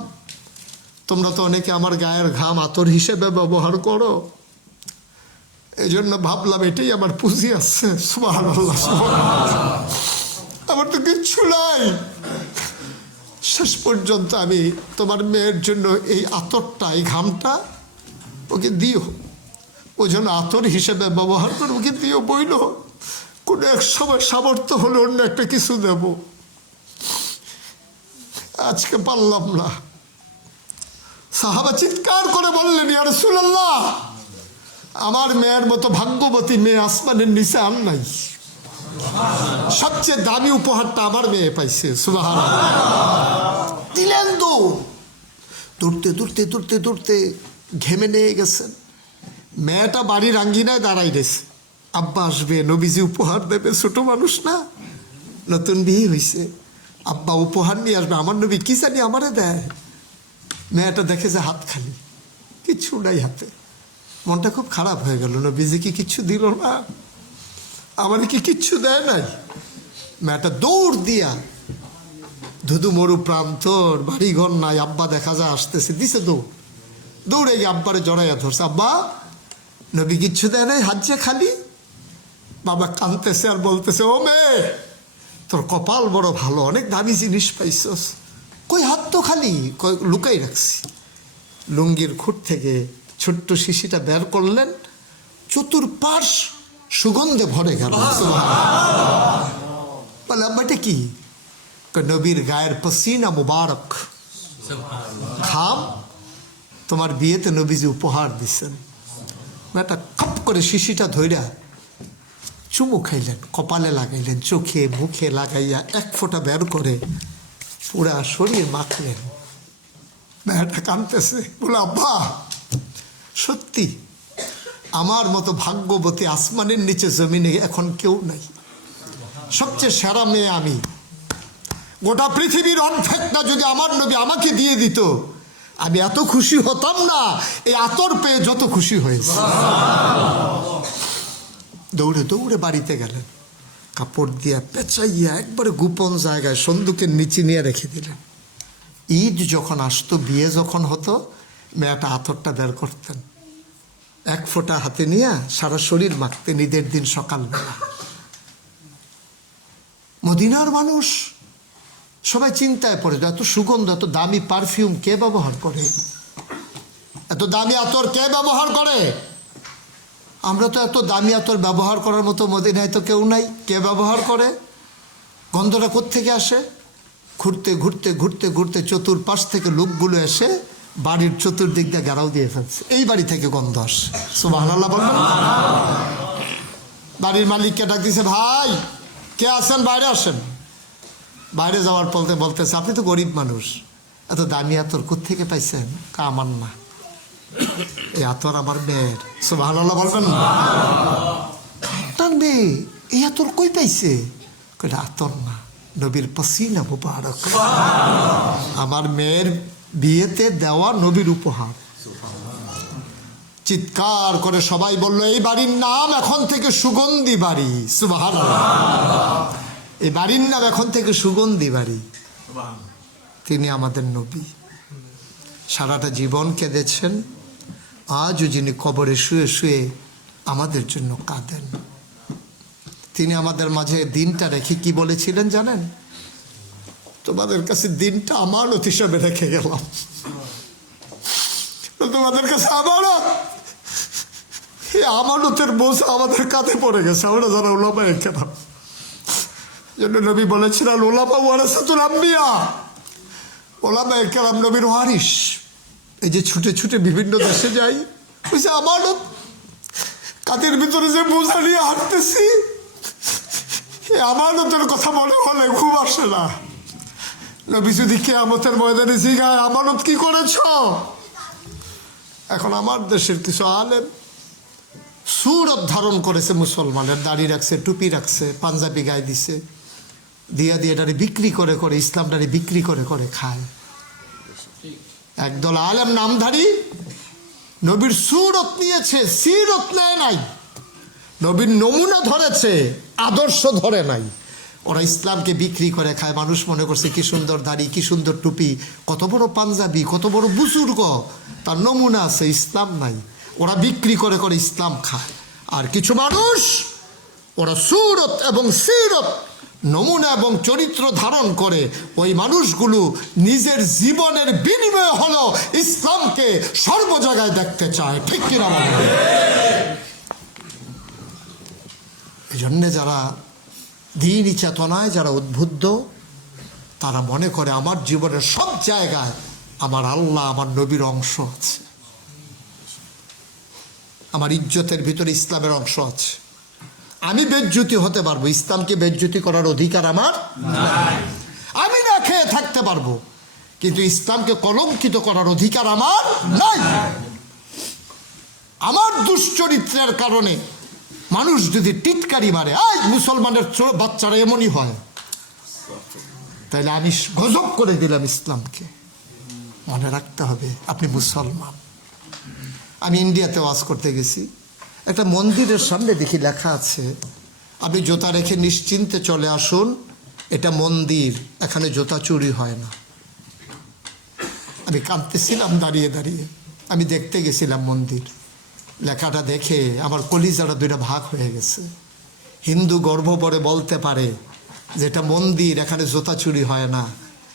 তোমরা তো অনেকে আমার গায়ের ঘাম আতর হিসেবে ব্যবহার করো, এই জন্য ভাবলাম এটাই আমার পুঁজি আছে। সুবহানাল্লাহ, আমার তো কিচ্ছু নাই। শেষ পর্যন্ত আমি তোমার মেয়ের জন্য এই আতরটা, এই ঘামটা ওকে দিও, ওই জন্য আতর হিসেবে ব্যবহার করে ওকে দিও। বইল কোনো এক সময় সামর্থ্য হলে অন্য একটা কিছু দেব, আজকে পারলাম না। সাহাবা চিৎকার করে বললেন, ইয়া রাসূলুল্লাহ, আমার মেয়ের মতো ভাগ্যবতী মেয়ে আসমানের নিচে আর নাই। সবচেয়ে দামি উপহারটা আমার মেয়ে পাইছে। সুবহানাল্লাহ। দিলেন দৌড়তে দৌড়তে দৌড়তে দৌড়তে ঘেমে নিয়ে গেছেন। মেয়েটা বাড়ির আঙ্গিনায় দাঁড়াই গেছে, আব্বা আসবে, নবীজি উপহার দেবে, ছোট মানুষ না, নতুন বিয়ে হয়েছে, আব্বা উপহার নিয়ে আসবে, আমার নবী কি জানি আমারে দেয়। মেয়েটা দেখে যে হাত খালি, কিচ্ছু নাই হাতে। মনটা খুব খারাপ হয়ে গেল, নবীজি কি কিচ্ছু দিল না, আমার কি কিচ্ছু দেয় নাই। মেয়েটা দৌড় দিয়া, ধুধু মরু প্রান্তর, বাড়িঘর নাই, আব্বা দেখা যায় আসতেছে, দিছে দৌড়ে গিয়ে আব্বারে জড়াইয়া ধরছে। আব্বা, নবী কিচ্ছু দেয় নাই, হাত যে খালি। বাবা কাঁদতেছে আর বলতেছে, ও মেয়ে, তোর কপাল বড় ভালো, অনেক দামি জিনিস পাইছস। কই হাত তো খালি, কই লুকাই রাখছি। লুঙ্গির খুঁট থেকে ছোট্ট শিশিটা বের করলেন, চতুর্পাশ সুগন্ধে ভরে গেল। বলে, আব্বা এটা কি? নবীর গায়ের পসিনা মুবারক, খাম, তোমার বিয়েতে নবীজি উপহার দিচ্ছেন। একটা খপ করে শিশিটা ধইরা চুমু খাইলেন, কপালে লাগাইলেন, চোখে মুখে লাগাইয়া 1 ফোঁটা বের করে পুরা শরীর মাখলেন। মেয়েটা কাঁদতেছে, বলে, আব্বা সত্যি আমার মতো ভাগ্যবতী আসমানের নিচে জমিনে এখন কেউ নাই, সবচেয়ে সেরা মেয়ে আমি। গোটা পৃথিবীর অর্ধেকটা যদি আমার নবী আমাকে দিয়ে দিত, আমি এত খুশি হতাম না এই আতর পেয়ে যত খুশি হয়েছে। দৌড়ে দৌড়ে বাড়িতে গেলেন, কাপড় দিয়া পেঁচাইয়া একবারে গোপন জায়গায় সন্দুকের নিচে নিয়ে রেখে দিলেন। ঈদ যখন আসতো, বিয়ে যখন হতো, মেয়েটা আতরটা বের করতেন, 1 ফোঁটা হাতে নিয়ে সারা শরীর মাখতেন ঈদের দিন সকালবেলা। মদিনার মানুষ সবাই চিন্তায় পড়ে, এত সুগন্ধ, এত দামি পারফিউম কে ব্যবহার করে, এত দামি আতর কে ব্যবহার করে? আমরা তো এত দামি আতর ব্যবহার করার মতো মদিনায় তো কেউ নাই, কে ব্যবহার করে? গন্ধটা কোত্থেকে আসে? ঘুরতে ঘুরতে ঘুরতে ঘুরতে চতুর্পাশ থেকে লোকগুলো এসে বাড়ির চতুর্দিক দিয়ে ঘেরাও দিয়ে ফেলছে, এই বাড়ি থেকে গন্ধ আসে। সুবহানাল্লাহ বলবেন। বাড়ির মালিককে ডাক দিছে, ভাই কে আছেন, বাইরে আসেন। বাইরে যাওয়ার পথে বলতেছে, আপনি তো গরিব মানুষ, এত দামি আতর কোত্থেকে পাইছেন? আমার না, এই আতর আমার মেয়ের। সুবহানাল্লাহ বলবেন। তার মেয়ে এই আতর কই পাইছে? আতর না, নবীর পসিনা মুবারক, আমার মেয়ের বিয়েতে দেওয়া নবীর উপহার। চিৎকার করে সবাই বলল, এই বাড়ির নাম এখন থেকে সুগন্ধি বাড়ি। সুবহানাল্লাহ। এই বাড়ির নাম এখন থেকে সুগন্ধি বাড়ি। তিনি আমাদের নবী, সারাটা জীবন কেঁদেছেন, আজও যিনি কবরে শুয়ে শুয়ে আমাদের জন্য কাঁদেন। তিনি আমাদের মাঝে দিনটা রেখে কি বলেছিলেন জানেন? তোমাদের কাছে দিনটা আমানত হিসাবে রেখে গেলাম, তোমাদের কাছে আমানত। এই আমানতের বোঝ আমাদের কাঁধে পড়ে গেছে, আমরা যারা উলামায়ে কেরাম। জন্য নবী বলেছিলেন, উলামা ওয়ারাসাতুল আম্বিয়া, উলামায়ে কেরাম নবীর ওয়ারিস। এই যে ছুটে ছুটে বিভিন্ন দেশে যাই, বুঝছে আমানত, কাঁধের ভিতরে যে বোঝা নিয়ে হাঁটতেছি, এই আমানতের কথা মনে হলে ঘুম আসে না। নবী যদি কিয়ামতের ময়দানে জিজ্ঞাসা, আমানত কি করেছ? এখন আমার দেশের কিছু আলেম সুরত ধারণ করেছে মুসলমানের, দাড়ি রাখছে, টুপি রাখছে, পাঞ্জাবি গায়ে দিছে, দিয়া দিয়ে এটারে বিক্রি করে করে, ইসলামটারে বিক্রি করে করে খায়। একদল আলেম নামধারী নবীর সুরত নিয়েছে, সিরত নেয় নাই, নবীর নমুনা ধরেছে, আদর্শ ধরে নাই। ওরা ইসলামকে বিক্রি করে খায়। মানুষ মনে করছে কি সুন্দর দাড়ি, কি সুন্দর টুপি, কত বড় পাঞ্জাবি, কত বড় বুজুর্গ, তার নমুনা আছে, ইসলাম নাই। ওরা বিক্রি করে করে ইসলাম খায়। আর কিছু মানুষ ওরা সুরত এবং সিরত, নমুনা এবং চরিত্র ধারণ করে, ওই মানুষগুলো নিজের জীবনের বিনিময় হলো ইসলামকে সর্ব জায়গায় দেখতে চায়। ঠিক কিনা বলেন? এই জন্যে যারা দ্বীনি চেতনায় যারা উদ্বুদ্ধ, তারা মনে করে আমার জীবনের সব জায়গায় আমার আল্লাহ, আমার নবীর অংশ আছে, আমার ইজ্জতের ভিতরে ইসলামের অংশ আছে। আমি বেজ্জুতি হতে পারবো, ইসলামকে বেজ্জুতি করার অধিকার আমার নাই। আমি না খেয়ে থাকতে পারবো, কিন্তু ইসলামকে কলঙ্কিত করার অধিকার আমার নাই। আমার দুশ্চরিত্রের কারণে মানুষ যদি টিটকারি মারে, আজ মুসলমানের বাচ্চারা এমনই হয়, তাইলে আমি গজব করে দিলাম ইসলামকে। মনে রাখতে হবে আপনি মুসলমান। আমি ইন্ডিয়াতে ওয়াজ করতে গেছি, একটা মন্দিরের সামনে দেখি লেখা আছে, আপনি জুতা রেখে নিশ্চিন্তে চলে আসুন, এটা মন্দির, এখানে জুতা চুরি হয় না। আমি কাঁদতেছিলাম দাঁড়িয়ে দাঁড়িয়ে। আমি দেখতে গেছিলাম মন্দির, লেখাটা দেখে আমার কলিজাটা দুইটা ভাগ হয়ে গেছে। হিন্দু গর্ব করে বলতে পারে যে এটা মন্দির, এখানে জুতা চুরি হয় না,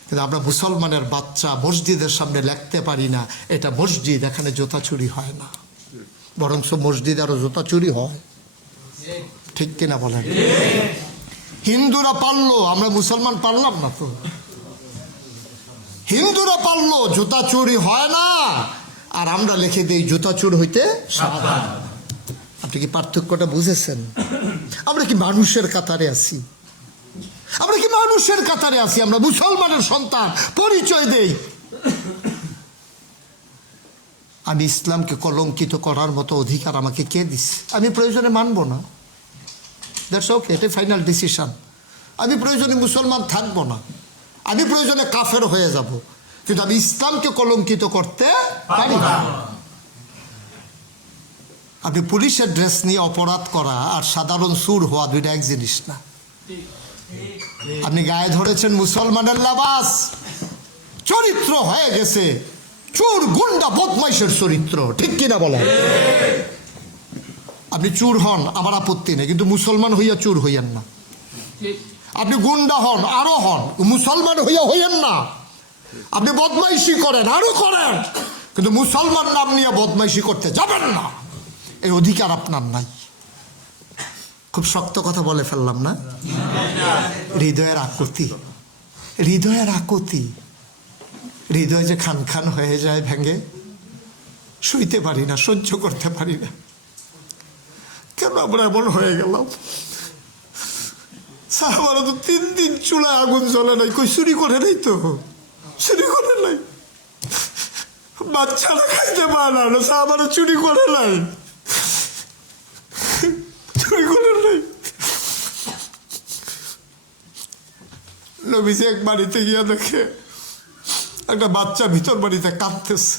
কিন্তু আমরা মুসলমানের বাচ্চা মসজিদের সামনে লিখতে পারি না এটা মসজিদ, এখানে জুতা চুরি হয় না, বরঞ্চ মসজিদ আরো জুতা চুরি হয়। ঠিক কিনা বলেন? হিন্দুরা পারলো, আমরা মুসলমান পারলাম না তো। হিন্দুরা পারলো, জুতা চুরি হয় না, আর আমরা লিখে দিই জুতা চুর হইতে সাবধান। আপনি কি পার্থক্যটা বুঝেছেন? আমরা কি মানুষের কাতারে আছি? আমরা কি মানুষের কাতারে আছি? আমরা মুসলমানের সন্তান, পরিচয় দেই। আমি ইসলামকে কলঙ্কিত করার মতো অধিকার আমাকে কে দিচ্ছে? আমি প্রয়োজনে মানবো না, দ্যাটস ওকে, এটা ফাইনাল ডিসিশন। আমি প্রয়োজনে মুসলমান থাকবো না, আমি প্রয়োজনে কাফের হয়ে যাব, কিন্তু আমি ইসলামকে কলঙ্কিত করতে পারি না। আপনি পুলিশের ড্রেস নিয়ে অপরাধ করা আর সাধারণ সুর হওয়া দুইটা এক জিনিস না। আপনি গায়ে ধরেছেন মুসলমানের লাবাস, চরিত্র হয়ে গেছে চোর, গুন্ডা, বদমাইশের চরিত্র। ঠিক কিনা বলেন? আপনি চোর হন, আমার আপত্তি নেই, কিন্তু মুসলমান হইয়া চোর হইয়েন না। আপনি গুন্ডা হন, আরো হন, মুসলমান হইয়া হইয়েন না। আপনি বদমাইশি করেন, আরো করেন, কিন্তু মুসলমান নাম নিয়ে বদমাইশি করতে যাবেন না। এই অধিকার আপনার নাই। খুব শক্ত কথা বলে ফেললাম না? হৃদয়ের আকুতি, হৃদয়ের আকুতি, হৃদয় যে খান খান হয়ে যায়, ভেঙে শুইতে পারি না, সহ্য করতে পারি না। কেন আমরা এমন হয়ে গেলাম? সাহাবারা তো 3 দিন চুলায় আগুন জ্বলে নাই, কই চুরি করে নাই তো, চুরি করে নাই। বাচ্চারা খাইতে পারে না, সাহাবারা চুরি করে নাই, চুরি করে নাই। নবীজি এক বাড়িতে গিয়া দেখে একটা বাচ্চা ভিতর বাড়িতে কাঁদতেছে।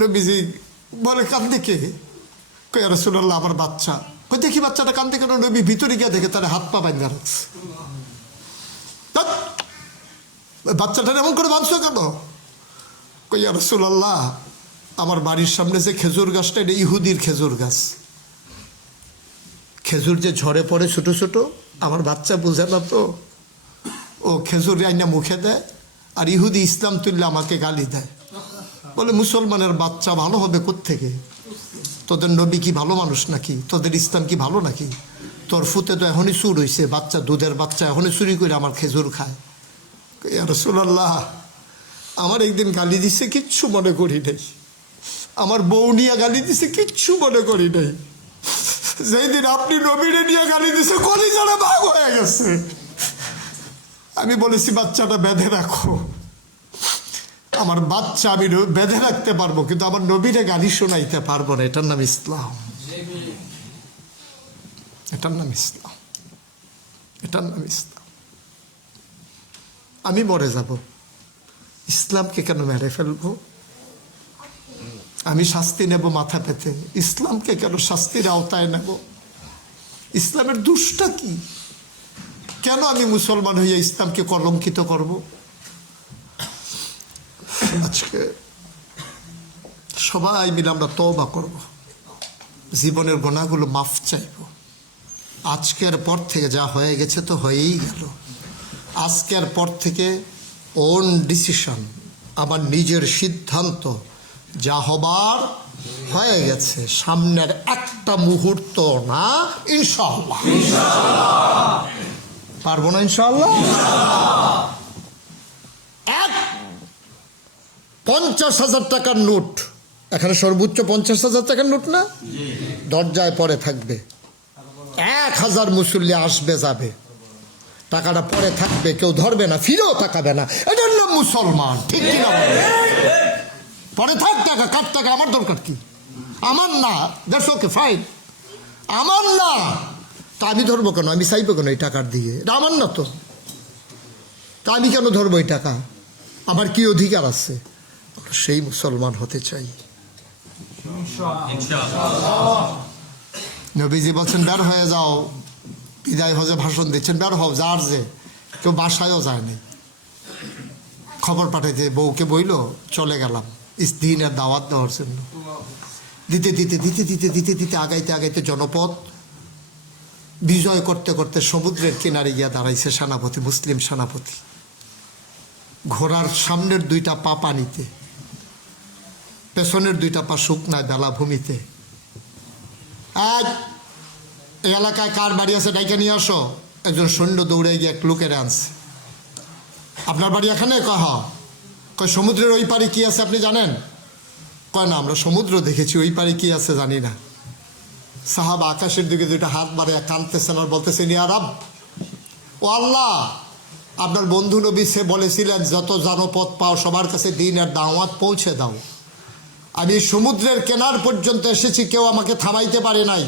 নবীজি বলে, কান্দে কে? কই ইয়া রাসূলুল্লাহ, আমার বাচ্চা। কই দেখি বাচ্চাটা কান্দে কেন? নবী ভিতরে গিয়া দেখে তার হাত পা বাঁধা রাখছে। বাচ্চাটা এমন করে বাঁধছো কেন? কই ইয়া রাসূলুল্লাহ, আমার বাড়ির সামনে যে খেজুর গাছটা, এটা ইহুদির খেজুর গাছ। খেজুর যে ঝরে পড়ে ছোট ছোট, আমার বাচ্চা বুঝে না তো, ও খেজুর আইনা মুখে দেয়, আর ইহুদি ইসলাম তুললে আমাকে গালি দেয়, বলে মুসলমানের বাচ্চা ভালো হবে কোত্থেকে? তোদের নবী কি ভালো মানুষ নাকি? তোদের ইসলাম কি ভালো নাকি? তোর ফুতে তো এখনই চুর হয়েছে, বাচ্চা, দুধের বাচ্চা এখনই চুরি করে আমার খেজুর খায়। ইয়া রাসূলুল্লাহ, আমার একদিন গালি দিছে, কিচ্ছু মনে করি নাই। আমার বউ নিয়ে গালি দিছে, কিচ্ছু মনে করি নাই। যেই দিন আপনি নবীরে নিয়ে গালি দিছে, কলিজাটা ভাগ হয়ে গেছে। আমি বলেছি বাচ্চাটা বেঁধে রাখো। আমার বাচ্চা আমি বেঁধে রাখতে পারবো, কিন্তু আমার নবীরে গালি শোনাইতে পারবো না। এটার নাম ইসলাম। এটার নাম ইসলাম, এটার নাম ইসলাম। আমি মরে যাব, ইসলামকে কেন মেরে ফেলবো? আমি শাস্তি নেব মাথা পেতে, ইসলামকে কেন শাস্তির আওতায় নেব? ইসলামের দোষটা কি? কেন আমি মুসলমান হইয়া ইসলামকে কলঙ্কিত করব? আজকে সবাই মিলে আমরা তওবা করব, জীবনের গুনাহগুলো মাফ চাইব। আজকের পর থেকে যা হয়ে গেছে তো হয়েই গেল। আজকের পর থেকে ওন ডিসিশন, আমার নিজের সিদ্ধান্ত, যা হবার হয়ে গেছে। সামনের একটা মুহূর্ত না, ইনশাআল্লাহ। পারবো না ইনশাআল্লাহ? 50,000 টাকার নোট, এখানে সর্বোচ্চ 50,000 টাকার নোট না, দরজায় পরে থাকবে। 1,000 মুসল্লি আসবে যাবে, টাকাটা পরে থাকবে, কেউ ধরবে না, ফিরেও তাকাবে না। এটার নাম মুসলমান, ঠিক কিনা? পরে থাক টাকা, কার টাকা, আমার দরকার কি? আমার না, দ্যাটস ওকে, ফাইন, আমার না। তা আমি ধরবো কেন? আমি চাইবো কেন এই টাকার দিয়ে? এটা আমার না তো, তা আমি কেন ধরবো এই টাকা? আমার কি অধিকার আছে? সেই মুসলমান হতে চাই। নবীজি বলছেন, বের হয়ে যাও, বিদায় হজে ভাষণ দিচ্ছেন, বের হও। যার যে কেউ বাসায়ও যায়নি, খবর পাঠাইতে বউকে বইল, চলে গেলাম দিনের দাওয়াত দেওয়ার জন্য। দিতে দিতে দিতে দিতে দিতে দিতে আগাইতে আগাইতে জনপদ বিজয় করতে করতে সমুদ্রের কিনারে গিয়া দাঁড়াইছে সেনাপতি, মুসলিম সেনাপতি। ঘোড়ার সামনের 2টা পা পানিতে, পেছনের 2টা পা শুকনায় বেলাভূমিতে। আজ এই এলাকায় কার বাড়ি আছে ডাইকে নিয়ে আসো। একজন সৈন্য দৌড়ে গিয়ে এক লোকের আনছে। আপনার বাড়ি এখানে? কয় সমুদ্রের ওই পারে কি আছে আপনি জানেন? কয় না, আমরা সমুদ্র দেখেছি, ওই পারে কি আছে জানি না। সাহাবা আকাশের দিকে 2টা হাত বাড়ে কাঁদতেছেন আর বলতেছেন, ইয়া রাব, ও আল্লাহ, আপনার বন্ধু নবী সে বলেছিলেন যত জনপদ পাও সবার কাছে দ্বীনের দাওয়াত পৌঁছে দাও। আমি সমুদ্রের কেনার পর্যন্ত এসেছি, কেউ আমাকে থামাইতে পারে নাই।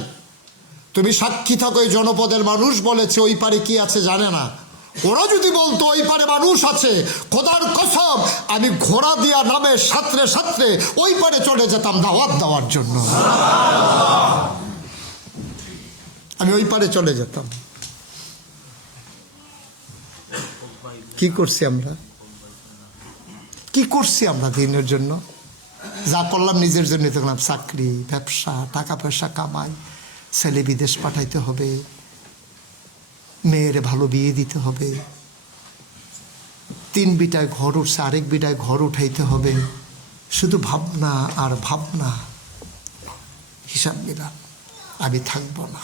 তুমি সাক্ষী থাকো, ওই জনপদের মানুষ বলেছে ওই পারে কি আছে জানে না। ওরা যদি বলতো ওই পারে মানুষ আছে, খোদার কসম আমি ঘোড়া দিয়া নামে সাঁতরে সাঁতরে ওই পারে চলে যেতাম দাওয়াত দেওয়ার জন্য। আমি ওই পারে চলে যেতাম। কি করছি আমরা? কি করছি আমরা দিনের জন্য? যা করলাম নিজের জন্য দেখলাম, চাকরি, ব্যবসা, টাকা পয়সা কামাই, ছেলে বিদেশ পাঠাইতে হবে, মেয়ের ভালো বিয়ে দিতে হবে, 3 বিটায় ঘর উঠছে, আরেক বিটায় ঘর উঠাইতে হবে। শুধু ভাবনা আর ভাবনা। হিসাব মিলান, আমি থাকবো না।